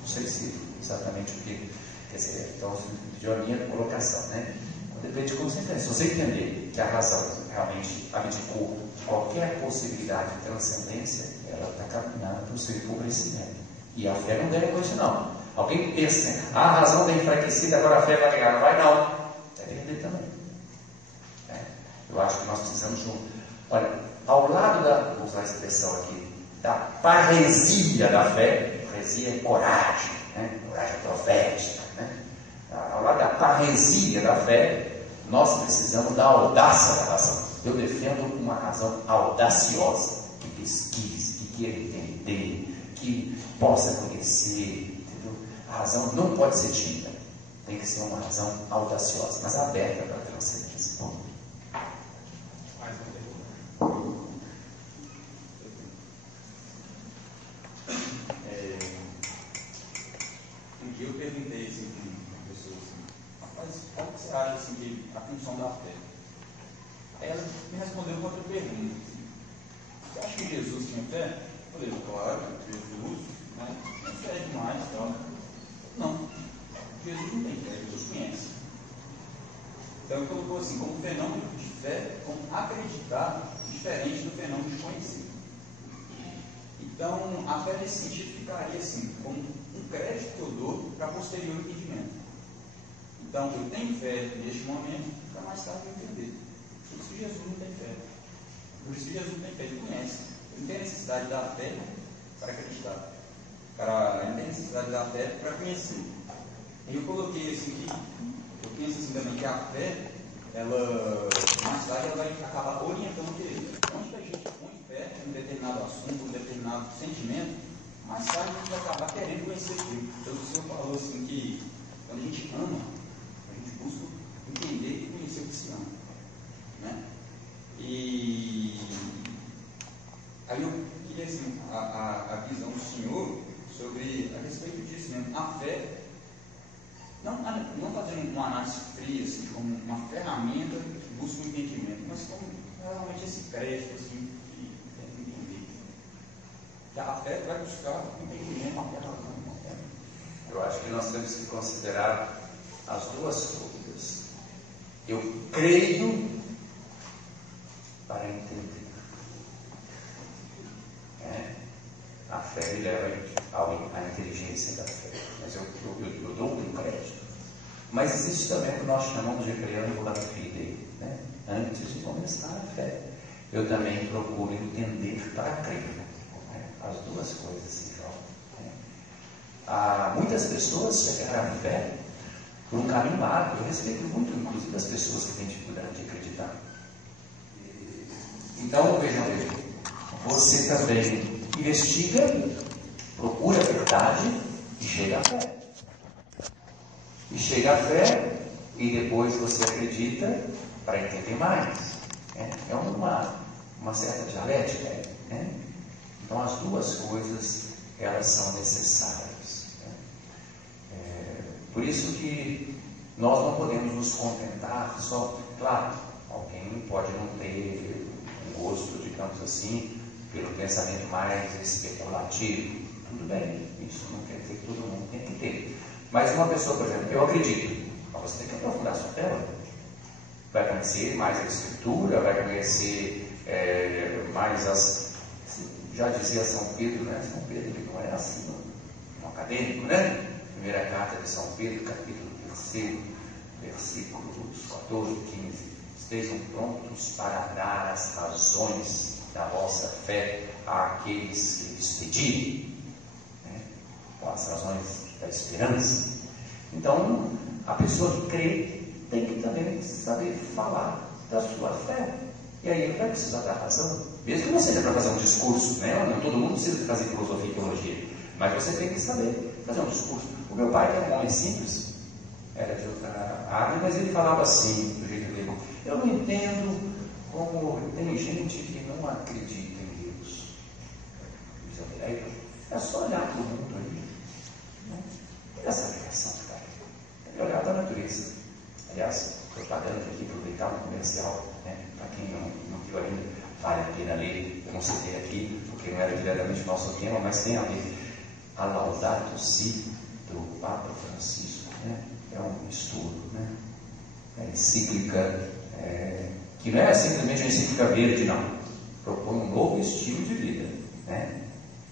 Não sei se exatamente o que quer dizer, então, de uma minha colocação, né? Depende de como você entende. Se você entender que a razão realmente abdicou de qualquer possibilidade de transcendência, ela está caminhando para o seu empobrecimento. E a fé não deve com isso, não. Alguém pensa, né? A razão está enfraquecida, agora a fé vai ganhar. Não vai, não. Deve entender também. Eu acho que nós precisamos de olha, ao lado da, vou usar a expressão aqui, da parresia da fé, parresia é coragem, né? Coragem profética, né? Ao lado da parresia da fé, nós precisamos da audácia da razão. Eu defendo uma razão audaciosa, que pesquise, que queira entender, que possa conhecer, entendeu? A razão não pode ser tímida, tem que ser uma razão audaciosa, mas aberta para a transcendência. Um dia eu perguntei assim para uma pessoa assim, mas qual que você acha assim, que a função da fé? Aí ela me respondeu com outra pergunta. Assim, você acha que Jesus tinha fé? Eu falei, claro, Jesus, né? Tinha fé demais e tal. Não, Jesus não tem fé, Jesus conhece. Então ele colocou assim, como fenômeno de fé, como acreditar, diferente do fenômeno de conhecer. Então, a fé nesse sentido ficaria assim, como um crédito que eu dou para posterior entendimento. Então, eu tenho fé neste momento, para mais tarde eu entender. Por isso que Jesus não tem fé. Por isso que Jesus não tem fé, ele conhece. Ele não tem necessidade da fé para acreditar. O cara não tem necessidade da fé para conhecer. E eu coloquei assim que, eu penso assim também que a fé, ela, mais tarde, ela vai acabar orientando o querer. Onde a gente põe fé em um determinado assunto, um determinado sentimento, mais tarde a gente vai acabar querendo conhecer aquilo. Então o Senhor falou assim que quando a gente ama, a gente busca entender e conhecer o que se ama. Né? E aí eu queria assim, a visão do Senhor sobre a respeito disso mesmo. A fé, não fazendo uma análise fria, assim, como uma ferramenta que busca o entendimento, mas como realmente esse crédito assim, de entender. Que a fé vai buscar o entendimento, a razão. Eu acho que nós temos que considerar as duas coisas. Eu creio para entender. A fé me leva à inteligência da fé. Mas eu dou um crédito. Mas existe também o que nós chamamos de creando la fide, né? Antes de começar a fé. Eu também procuro entender para crer. Né? As duas coisas se jogam. Muitas pessoas chegaram à fé por um caminho árduo. Eu respeito muito, inclusive, as pessoas que têm dificuldade de acreditar. Então, vejam bem, você também investiga, procura a verdade e chega à fé. E chega à fé e depois você acredita para entender mais. É uma certa dialética. Né? Então as duas coisas elas são necessárias. Por isso que nós não podemos nos contentar só, claro, alguém pode não ter um gosto, digamos assim, pelo pensamento mais especulativo. Tudo bem, isso não quer dizer que todo mundo tem que ter. Mas uma pessoa, por exemplo, eu acredito, mas você tem que aprofundar sua fé. Vai conhecer mais a Escritura, vai conhecer mais as... Já dizia São Pedro, né? São Pedro, que não é assim, um acadêmico, né? Primeira carta de São Pedro, capítulo 3, versículos 14 e 15. Estejam prontos para dar as razões da vossa fé àqueles que lhes pedirem. Com as razões da esperança. Então, a pessoa que crê tem que também saber falar da sua fé. E aí ele vai precisar da razão. Mesmo que não seja para fazer um discurso, né? Não todo mundo precisa fazer filosofia e teologia. Mas você tem que saber fazer um discurso. O meu pai, que era um homem simples, era de outra área, mas ele falava assim, do jeito dele. Eu não entendo como tem gente que não acredita em Deus. É só olhar para o mundo aí. Essa ligação, cara. Tem que olhar para a natureza. Aliás, propaganda aqui, aproveitar um comercial, né? Para quem não viu ainda, vale a pena ler. Eu não citei aqui, porque não era diretamente o nosso tema, mas tem a ver. A Laudato Si, do Papa Francisco, né? É um estudo, né? É encíclica, que não é simplesmente uma encíclica verde, não. Propõe um novo estilo de vida, né?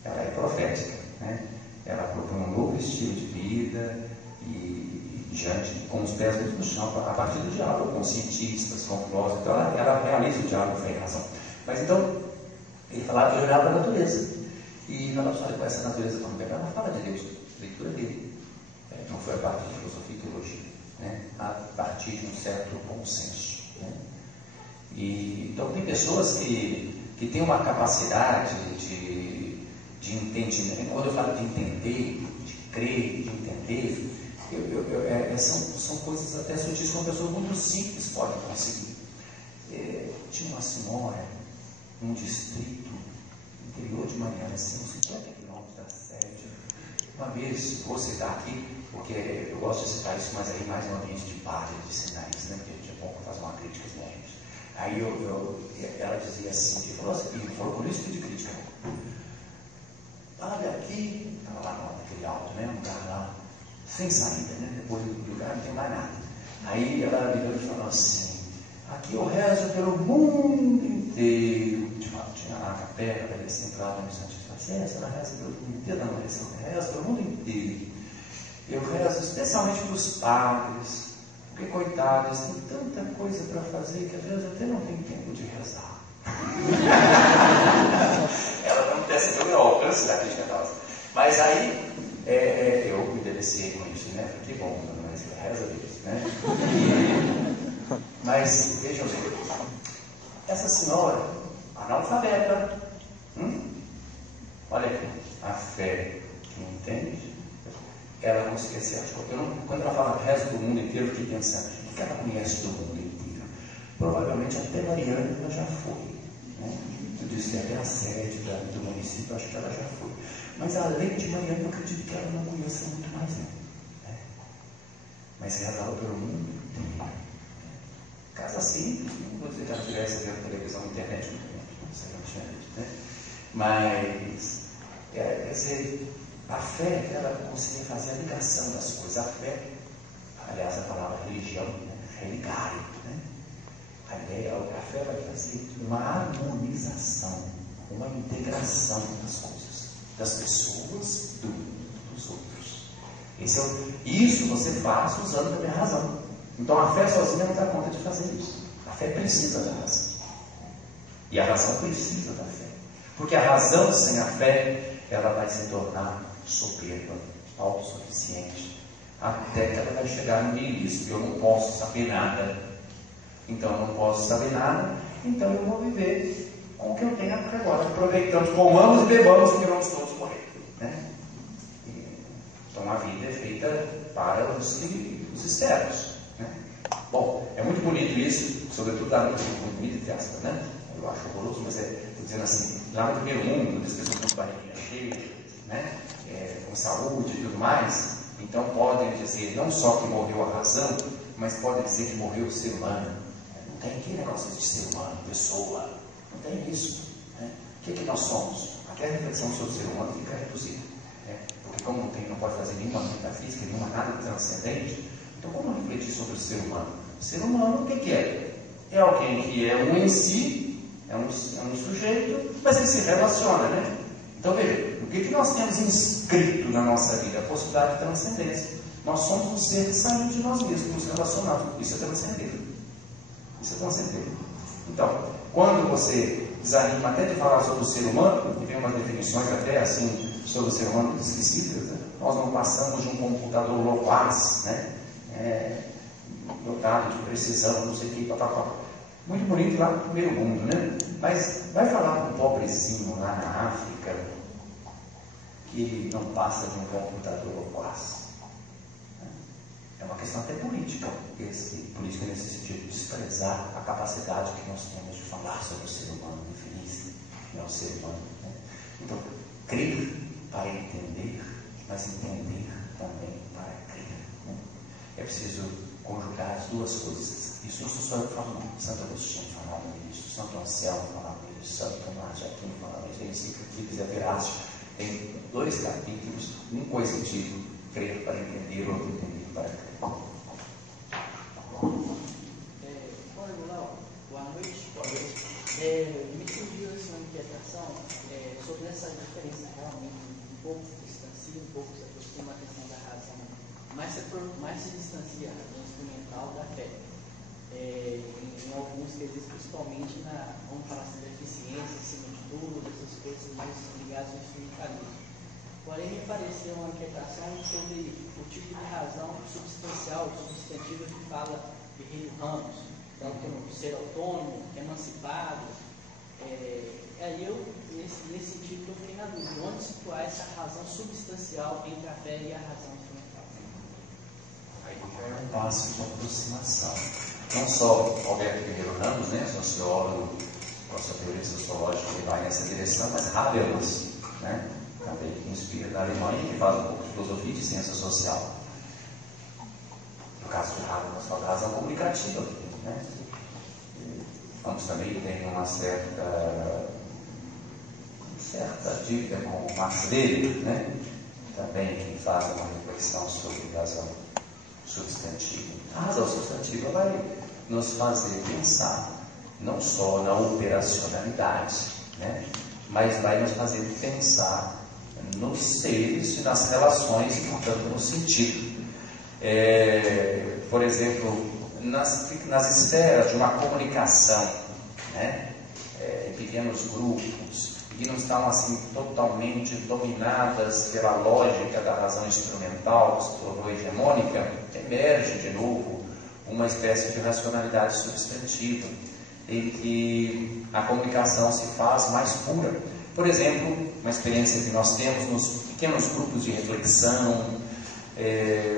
Ela é profética, né? Ela propõe um novo estilo de vida e diante, com os pés no chão, a partir do diálogo com cientistas, com filósofos. Então ela realiza o diálogo com a razão. Mas então, ele falava de olhar para a natureza. E falava só com essa natureza, quando pegar, ela fala de Deus, leitura dele. Não foi a parte de filosofia e teologia, né? A partir de um certo bom senso. Né? Então tem pessoas que têm uma capacidade de entendimento. Quando eu falo de entender, de crer, de entender, são coisas até sutis que uma pessoa muito simples pode conseguir. Tinha uma senhora, num distrito interior de Mariana, assim, uns 50 quilômetros da sede, Uma vez, vou citar aqui, porque eu gosto de citar isso, mas aí mais no ambiente de página de sinais, né? Porque a gente é bom fazer uma crítica às médias. Aí ela dizia assim, falou por isso que de crítica. Olha aqui, estava lá naquele alto, né? Um lugar lá, sem saída, né? Depois do lugar não tem mais nada. Aí ela me deu e falou assim, aqui eu rezo pelo mundo inteiro. Tinha lá a capela, ela central da missão de Facessa, ela reza pelo mundo inteiro, não, ela reza pelo mundo inteiro. Eu rezo especialmente para os padres, porque coitados, tem tanta coisa para fazer que às vezes até não tem tempo de rezar. Ela não percebeu o alcance da crítica nossa. Mas aí eu me deliciei com isso, né? Que bom, mas reza Deus, né? Mas vejam bem, essa senhora, analfabeta, olha aqui, a fé que não entende, ela conseguia ser articulada. Quando ela fala rezo do mundo inteiro, eu fiquei pensando, o que ela conhece do mundo inteiro? Provavelmente até Mariana ela já foi. Né? Eu disse que até a sede do município, acho que ela já foi. Mas além de Mariana, eu acredito que ela não conheça muito mais, não. Né? Mas rezava pelo mundo inteiro. Casa simples, não vou dizer que ela tivesse vendo televisão, internet, não sei, não tinha visto, né? Mas, quer dizer, a fé, ela conseguia fazer a ligação das coisas. A fé, aliás, a palavra religião, né? Religare, né? A fé vai fazer uma harmonização, uma integração das coisas, das pessoas, do mundo, dos outros. Isso você faz usando também a razão. Então a fé sozinha não dá conta de fazer isso. A fé precisa da razão. E a razão precisa da fé. Porque a razão sem a fé, ela vai se tornar soberba, autossuficiente, até que ela vai chegar no niilismo. Eu não posso saber nada. Então eu não posso saber nada. Então eu vou viver com o que eu tenho agora. Aproveitando, comamos e bebamos, porque vamos todos morrer. Né? Então a vida é feita para os externos. Bom, é muito bonito isso, sobretudo lá no bonito de festa, né? Eu acho horroroso, mas estou dizendo assim, lá no primeiro mundo, as pessoas com barriguinha cheia, né? Com saúde e tudo mais, então podem dizer não só que morreu a razão, mas podem dizer que morreu o ser humano. Não tem que negócio de ser humano, pessoa, não tem isso. Né? O que nós somos? Até a reflexão sobre o ser humano fica reduzida. Né? Porque como não pode fazer nenhuma metafísica, nenhuma nada transcendente, então como refletir sobre o ser humano? O ser humano, o que é? É alguém que é um em si, é um sujeito, mas ele se relaciona, né? Então veja, o que nós temos inscrito na nossa vida? A possibilidade de transcendência. Nós somos um ser que saiu de nós mesmos, nos relacionamos. Isso é transcender. Isso é transcender. Então, quando você desanima até de falar sobre o ser humano, e tem umas definições até assim sobre o ser humano muito esquisitas, né? Nós não passamos de um computador loquaz, né? Dotado de precisão, não sei o que, papapá. Muito bonito lá no primeiro mundo, né? Mas vai falar com um pobrezinho lá na África que não passa de um computador loquaz. É uma questão até política, política nesse sentido, desprezar a capacidade que nós temos de falar sobre o ser humano, definir quem é o ser humano. Né? Então, crer para entender, mas entender também para crer. Né? É preciso conjugar as duas coisas. Isso não sou eu que falo, não. Santo Agostinho falava isso, Santo Anselmo falava isso, Santo Tomás de Aquino falava isso, Encíclicas e Verácio. Tem 2 capítulos, um com esse título, crer para entender, outro entender para crer. Olá, Léo. Boa noite. Me surgiu uma inquietação sobre essa diferença realmente, um pouco se distancia, um pouco se aproxima a questão da razão, mais se distancia a razão instrumental da fé. Em alguns quesitos, principalmente vamos falar assim, da eficiência, acima de tudo, essas coisas mais ligadas ao instrumentalismo. Porém, me pareceu uma inquietação sobre o tipo de razão substancial, substantiva que fala de Reino Ramos, tanto ser autônomo, emancipado. Aí eu, nesse sentido, eu fiquei na dúvida, onde situar essa razão substancial entre a fé e a razão instrumental? Aí já é um passo de aproximação. Não só Alberto Guerreiro Ramos, né, sociólogo, com a sua teoria sociológica que vai nessa direção, mas Habermas, né, também que inspira da Alemanha, que faz um pouco filosofia e de ciência social. No caso de Habermas, nós falamos da razão comunicativa, né? Ambos também têm uma certa dívida com o Max Weber, né? Também que faz uma reflexão sobre razão substantiva. A razão substantiva vai nos fazer pensar não só na operacionalidade, né? Mas vai nos fazer pensar nos seres e nas relações e, portanto, no sentido. Por exemplo, nas esferas de uma comunicação, né? Em pequenos grupos, que não estão assim totalmente dominadas pela lógica da razão instrumental, que se tornou hegemônica, emerge de novo uma espécie de racionalidade substantiva, em que a comunicação se faz mais pura. Por exemplo, uma experiência que nós temos nos pequenos grupos de reflexão,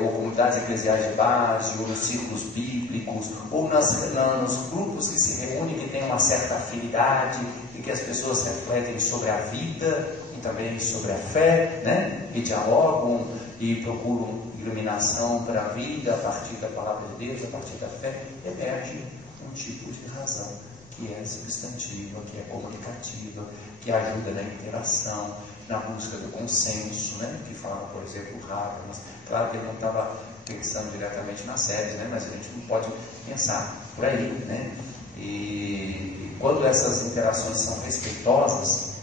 ou comunidades eclesiais de base, ou nos círculos bíblicos, ou nos grupos que se reúnem, que têm uma certa afinidade, e que as pessoas refletem sobre a vida e também sobre a fé, né? E dialogam e procuram iluminação para a vida a partir da palavra de Deus, a partir da fé. Emerge um tipo de razão que é substantiva, que é comunicativa, que ajuda na interação, na busca do consenso, né? Que fala, por exemplo, Habermas. Claro que ele não estava pensando diretamente nas séries, né? Mas a gente não pode pensar por aí, né? E quando essas interações são respeitosas,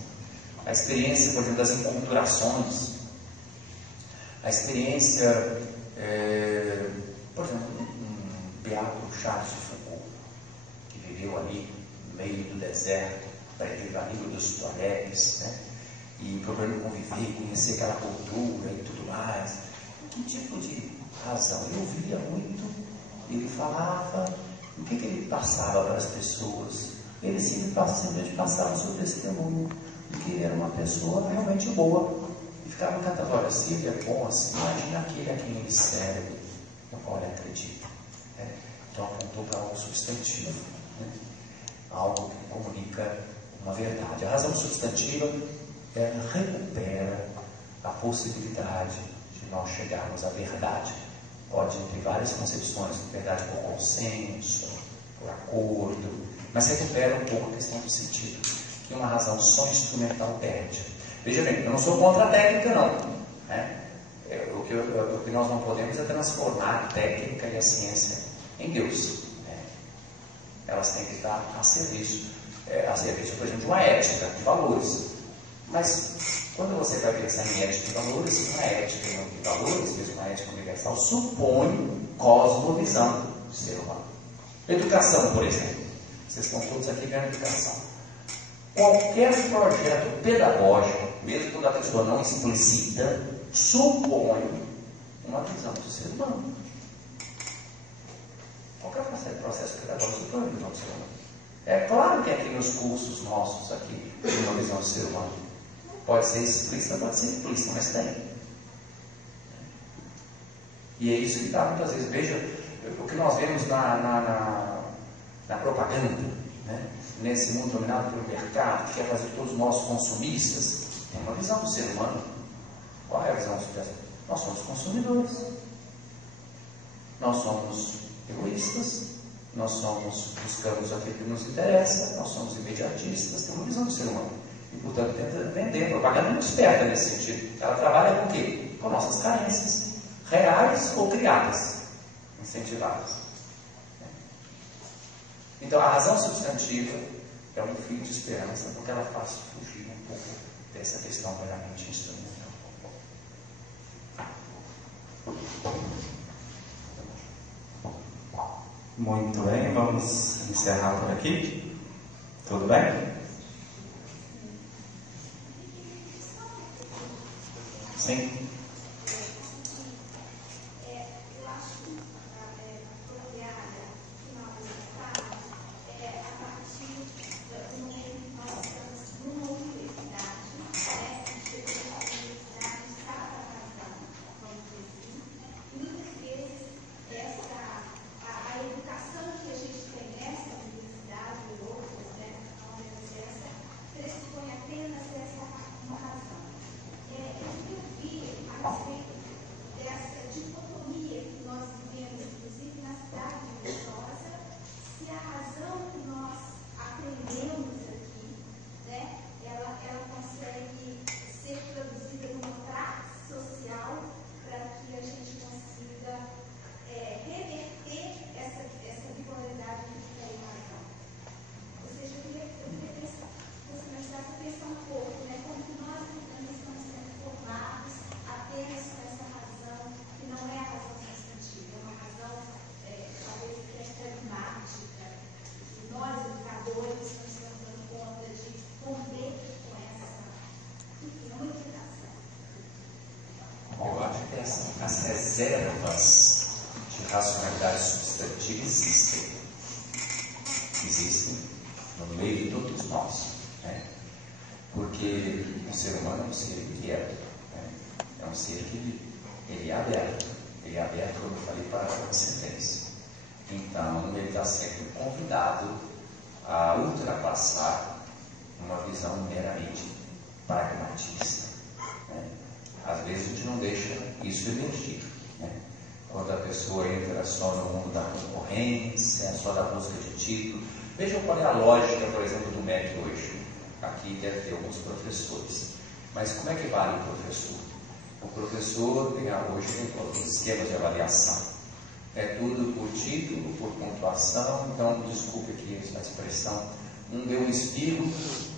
a experiência, por exemplo, das enculturações, a experiência, por exemplo, um beato Charles de Foucault, que viveu ali no meio do deserto, perdido amigo dos tuaregs, né? E procurando conviver, conhecer aquela cultura e tudo mais. Que tipo de razão? Eu ouvia muito, ele falava, o que ele passava para as pessoas? Ele simplesmente passava o seu testemunho, de que ele era uma pessoa realmente boa. E ficava cantando, olha, se ele é bom assim, imagina aquele a quem ele serve, no qual ele acredita. Né? Então apontou para algo substantivo, né? Algo que comunica uma verdade. A razão substantiva, ela recupera a possibilidade de nós chegarmos à verdade. Pode ter várias concepções, verdade por consenso, por acordo, mas recupera um pouco a questão do sentido, que uma razão só instrumental perde. Veja bem, eu não sou contra a técnica, não. Né? O que nós não podemos é transformar a técnica e a ciência em Deus. Né? Elas têm que estar a serviço, por exemplo, de uma ética, de valores. Mas quando você vai pensar em ética de valores, uma ética de valores, mesmo uma ética universal, supõe cosmovisão do ser humano. Educação, por exemplo. Vocês estão todos aqui vendo educação. Qualquer projeto pedagógico, mesmo quando a pessoa não explicita, supõe uma visão do ser humano. Qualquer processo pedagógico supõe uma visão do ser humano. É claro que aqui nos cursos nossos aqui tem uma visão do ser humano. Pode ser explícita, pode ser implícita, mas tem. E é isso que dá muitas vezes. Veja o que nós vemos na propaganda, né? Nesse mundo dominado pelo mercado, que quer fazer todos nós consumistas. Tem uma visão do ser humano. Qual é a visão do ser humano? Nós somos consumidores. Nós somos egoístas. Nós buscamos aquilo que nos interessa. Nós somos imediatistas. Tem uma visão do ser humano. E, portanto, tenta vender. Propaganda é muito esperta nesse sentido. Ela trabalha com o quê? Com nossas carências, reais ou criadas, incentivadas. Então, a razão substantiva é um fio de esperança, porque ela faz fugir um pouco dessa questão meramente instrumental. Muito bem, vamos encerrar por aqui. Tudo bem? Sim. reservas de racionalidade substantiva existem no meio de todos nós, né? Porque o ser humano é um ser inquieto, né? É um ser que ele é aberto, como eu falei, para a sentença. Então, ele está sendo convidado a ultrapassar uma visão meramente pragmatista, né? Às vezes a gente não deixa isso emergir, né? Quando a pessoa entra só no mundo da concorrência, só da busca de título. Vejam qual é a lógica, por exemplo, do MEC hoje. Aqui deve ter alguns professores. Mas como é que vale o professor? O professor hoje tem todos os esquemas de avaliação. É tudo por título, por pontuação. Então, desculpe aqui a expressão, não deu um espirro,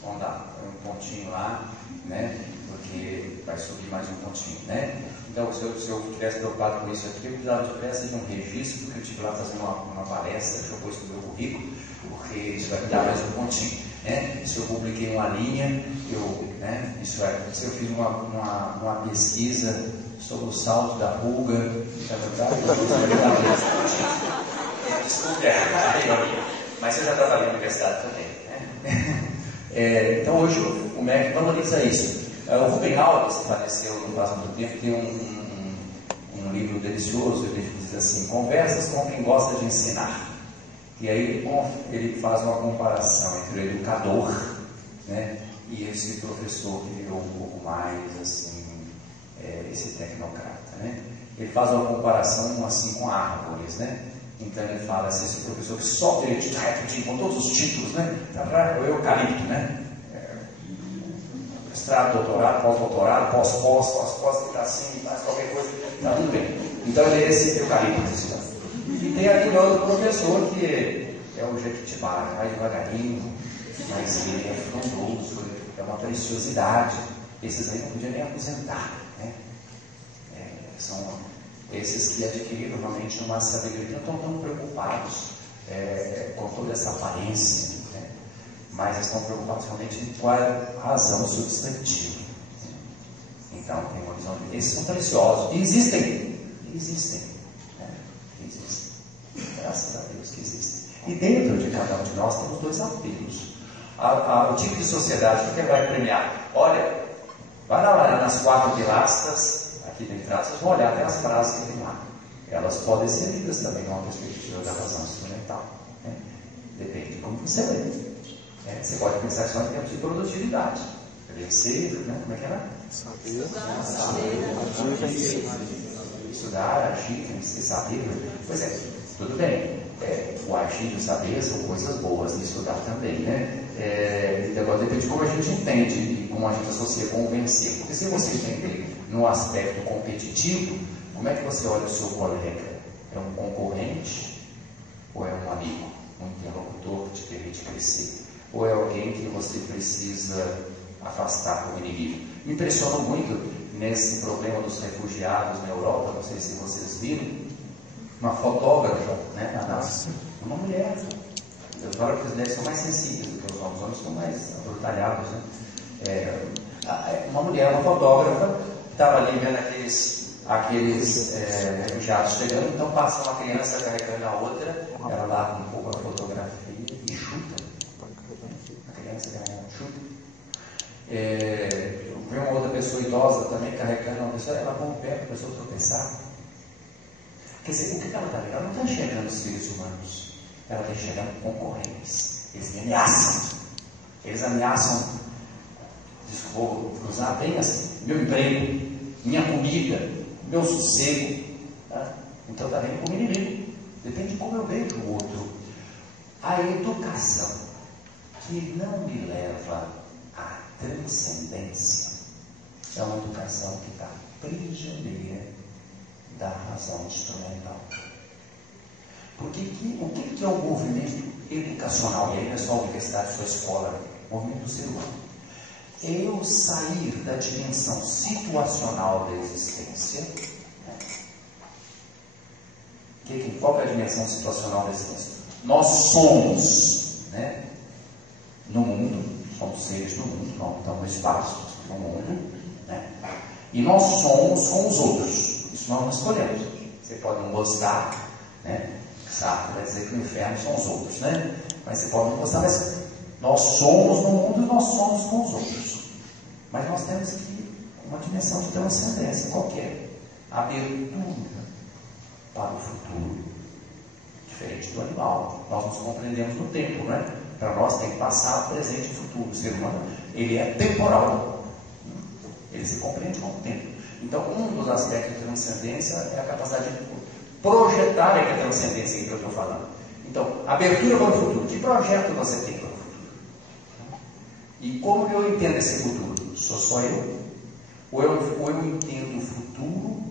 vamos dar um pontinho lá, né? Porque vai subir mais um pontinho, né? Então, se eu estivesse preocupado com isso aqui, eu precisava depressa de um registro, que eu tive lá fazendo uma palestra, que eu pus no meu currículo, porque isso vai me dar mais um pontinho, né? Se eu publiquei uma linha, né? Isso é, se eu fiz uma pesquisa sobre o salto da pulga, na verdade, isso vai me dar mais um pontinho. Desculpe a ironia, mas eu já trabalhei na universidade também, né? Então, hoje o MEC valoriza isso. O Rubem Alves, que faleceu no passado do tempo, tem um livro delicioso, ele diz assim: conversas com quem gosta de ensinar. E aí ele faz uma comparação entre o educador, né, e esse professor que virou um pouco mais assim, esse tecnocrata, né? Ele faz uma comparação assim com árvores, né? Então ele fala assim: esse professor que só direito com todos os títulos, né? O eucalipto, né? Mestrado, doutorado, pós-doutorado, pós-pós, que está assim, faz qualquer coisa, está tudo bem. Então ele é esse eucalipto. E tem aquele outro professor que é o jequitibá, vai devagarinho, mas ele é frondoso, é uma preciosidade. Esses aí não podiam nem aposentar, né? São esses que adquiriram realmente uma sabedoria, não estão tão preocupados com toda essa aparência, né? Mas estão preocupados realmente com a razão substantiva. Então, tem uma visão de... Esses são preciosos. E existem. Né? Existem. Graças a Deus que existem. E dentro de cada um de nós temos dois apelos. O tipo de sociedade que vai premiar. Olha, vai lá nas 4 pilastras, aqui dentro, vocês vão olhar até as frases que tem lá. Elas podem ser lidas também numa perspectiva da razão instrumental, né? Depende de como você lê. Você pode pensar só em termos de produtividade. Vencer, né? Como é que era? Estudar, agir, vencer, saber. Pois é, tudo bem. O agir e o saber são coisas boas de estudar também, né? Agora depende de como a gente entende e como a gente associa com o vencer. Porque se você entender no aspecto competitivo, como é que você olha o seu colega? É um concorrente ou é um amigo? Um interlocutor que te permite crescer? Ou é alguém que você precisa afastar como inimigo? Me impressionou muito nesse problema dos refugiados na Europa, não sei se vocês viram, uma fotógrafa, né, uma mulher. As mulheres são mais sensíveis do que os homens são mais abrutalhados, né? Uma mulher, uma fotógrafa, estava ali vendo aqueles refugiados chegando, então passa uma criança carregando a outra, ela larga um pouco a fotografia e chuta. A criança chuta. Vê uma outra pessoa idosa também carregando uma pessoa, ela põe o pé para a pessoa tropeçar. Quer dizer, o que ela está vendo? Ela não está enxergando os seres humanos, ela está enxergando concorrentes. Eles me ameaçam. Eles ameaçam, vou usar bem assim, meu emprego, minha comida, meu sossego. Tá? Então está vendo como inimigo. Depende de como eu vejo o outro. A educação que não me leva à transcendência é uma educação que está prisioneira da razão instrumental. Porque o que é o movimento educacional? E aí não é só a universidade, só a escola, o movimento do ser humano. É eu sair da dimensão situacional da existência. Né? Qual é a dimensão situacional da existência? Nós somos, né, no mundo, somos seres no mundo, não estamos no espaço, no mundo, né? E nós somos com os outros. Isso nós não escolhemos. Você pode não gostar, né? Sartre vai dizer que o inferno são os outros, né? Mas você pode não gostar, mas nós somos no mundo e nós somos com os outros. Mas nós temos que uma dimensão de transcendência qualquer, abertura para o futuro, diferente do animal. Nós nos compreendemos no tempo, né? Para nós tem passado, presente e futuro. O ser humano, ele é temporal, ele se compreende com o tempo. Então, um dos aspectos de transcendência é a capacidade de projetar a transcendência que eu estou falando. Então, abertura para o futuro. Que projeto você tem para o futuro? E como que eu entendo esse futuro? Sou só eu? Ou eu entendo o futuro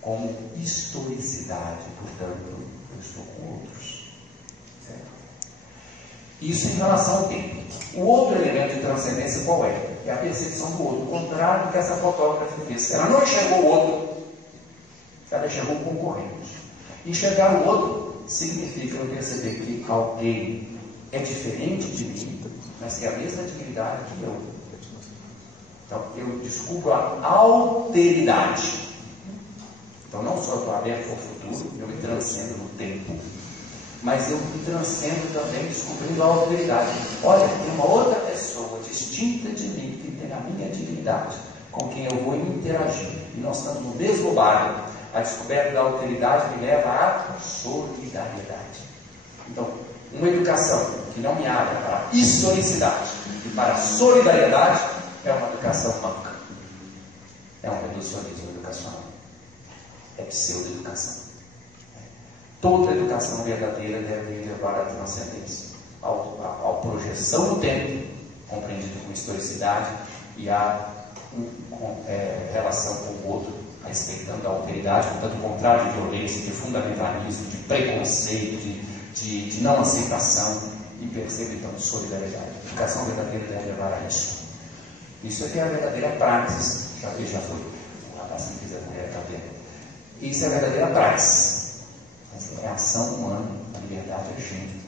como historicidade, portanto, eu estou com outros. Certo? Isso em relação ao tempo. O outro elemento de transcendência qual é? É a percepção do outro, o contrário do que essa fotógrafa fez. Ela não enxergou o outro, ela enxergou o concorrente. Enxergar o outro significa eu perceber que alguém é diferente de mim, mas tem a mesma dignidade que eu. Então, eu descubro a alteridade. Então, não só estou aberto ao futuro, eu me transcendo no tempo, mas eu me transcendo também descobrindo a alteridade. Olha, tem uma outra pessoa distinta de mim, que tem a minha dignidade, com quem eu vou interagir. E nós estamos no mesmo barco. A descoberta da alteridade me leva à solidariedade. Então, uma educação que não me abre para a historicidade e para a solidariedade é uma educação manca. É um reducionismo educacional. É pseudo-educação. Toda educação verdadeira deve levar à transcendência, à projeção do tempo, compreendido com historicidade, e à relação com o outro, respeitando a alteridade, portanto, o contrário de violência, de fundamentalismo, de preconceito, de não aceitação, e perceba, então, solidariedade. A educação verdadeira deve levar a isso. Isso é que é a verdadeira praxis. Já foi. O rapaz que quiser está vendo. Isso é a verdadeira praxis. É a ação humana, a liberdade agente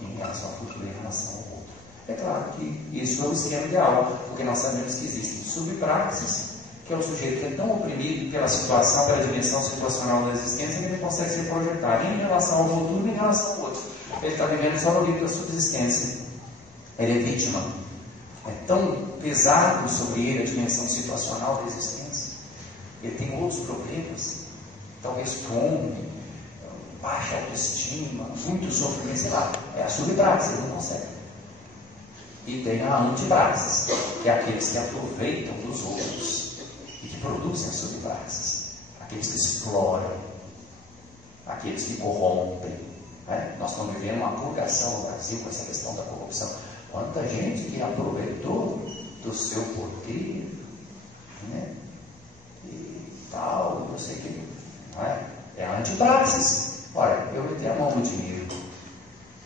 em relação ao futuro e em relação ao outro. É claro que isso é o esquema ideal, porque nós sabemos que existem subpraxis, que é o sujeito que é tão oprimido pela situação, pela dimensão situacional da existência, que ele consegue se projetar em relação ao futuro e em relação ao outro. Ele está vivendo só no limite da subsistência. Ele é vítima. É tão pesado sobre ele a dimensão situacional da existência. Ele tem outros problemas, talvez fome, baixa autoestima, muito sofrimento, sei lá. É a subpraxis, ele não consegue. E tem a antipraxis, que é aqueles que aproveitam dos outros e que produzem a subpraxis. Aqueles que exploram, aqueles que corrompem. Né? Nós estamos vivendo uma purgação no Brasil com essa questão da corrupção. Quanta gente que aproveitou do seu poder, né? E tal, não sei o que. Não é? É a antipraxis. Olha, eu meter a mão no dinheiro,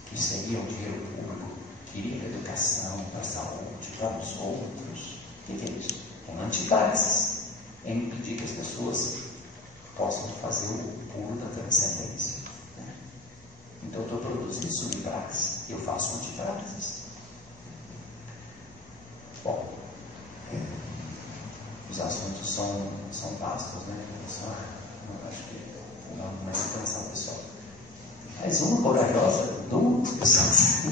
que seria o dinheiro público, que iria para a educação, para a saúde, para os outros. O que é isso? É uma antipraxis. É impedir que as pessoas possam fazer o pulo da transcendência. Né? Então, eu estou produzindo subpraxis, eu faço antipraxis. Bom, os assuntos são vastos, né? Acho que não é intenção, pessoal. Mais uma corajosa, duas pessoas.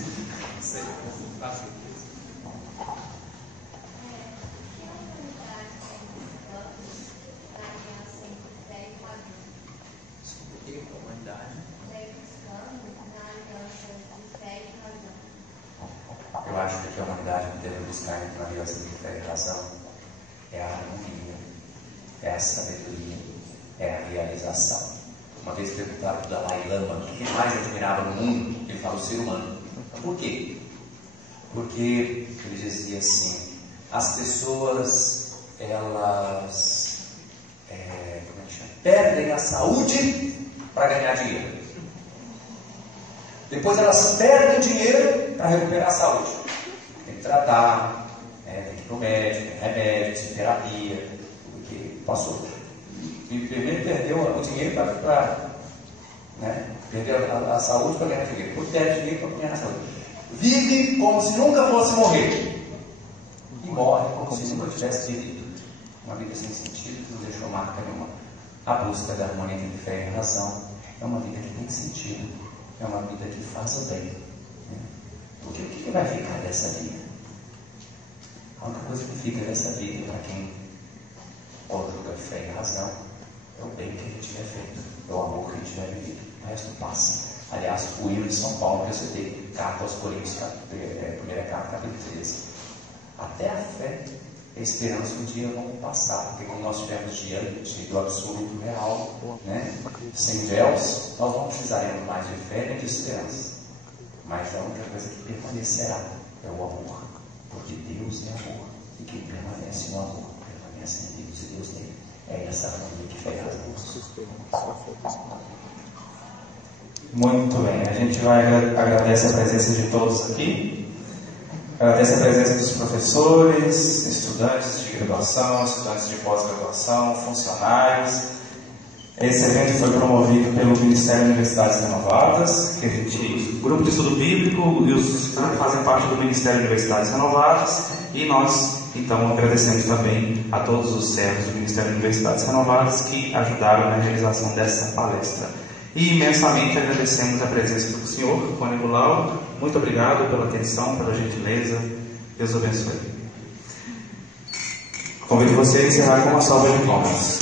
Eu acho que a humanidade que deve buscar na aliança de fé e razão é a harmonia, é a sabedoria, é a realização. Uma vez perguntado para o Dalai Lama o que ele mais admirava no mundo, ele fala o ser humano. Por quê? Porque ele dizia assim: as pessoas elas perdem a saúde para ganhar dinheiro. Depois elas perdem dinheiro para recuperar a saúde. Tem que tratar, tem que ir para o médico, tem remédio, tem terapia, porque passou. Primeiro perdeu o dinheiro para perdeu a saúde para ganhar dinheiro. Depois perde dinheiro para ganhar a saúde. Vive como se nunca fosse morrer. E morre como se nunca tivesse vivido. Uma vida sem sentido que não deixou marca nenhuma. a busca da harmonia entre fé e razão é uma vida que tem sentido, é uma vida que faz o bem. Né? Porque o que vai ficar dessa vida? A única coisa que fica dessa vida, para quem conjuga fé e razão, é o bem que a gente tiver feito, é o amor que a gente tiver vivido. O resto passa. Aliás, o hino de São Paulo que eu citei, carta aos Coríntios, primeira carta, capítulo 13. Até a fé e a esperança um dia vão passar, porque quando nós tivermos diante do absoluto real, né, sem véus, nós não precisaremos mais de fé nem de esperança. Mas a única coisa que permanecerá é o amor, porque Deus é amor, e quem permanece no amor, permanece em Deus e Deus nele. É essa harmonia que fé e razão. Muito bem, a gente vai agradecer a presença de todos aqui, agradece a presença dos professores, estudantes de graduação, estudantes de pós-graduação, funcionários. Esse evento foi promovido pelo Ministério de Universidades Renovadas, que o grupo de estudo bíblico e os estudantes fazem parte do Ministério de Universidades Renovadas, e nós, então, agradecemos também a todos os servos do Ministério de Universidades Renovadas que ajudaram na realização dessa palestra. E imensamente agradecemos a presença do senhor, Rony Goulart. Muito obrigado pela atenção, pela gentileza. Deus abençoe. Convido você a encerrar com uma salva de palmas.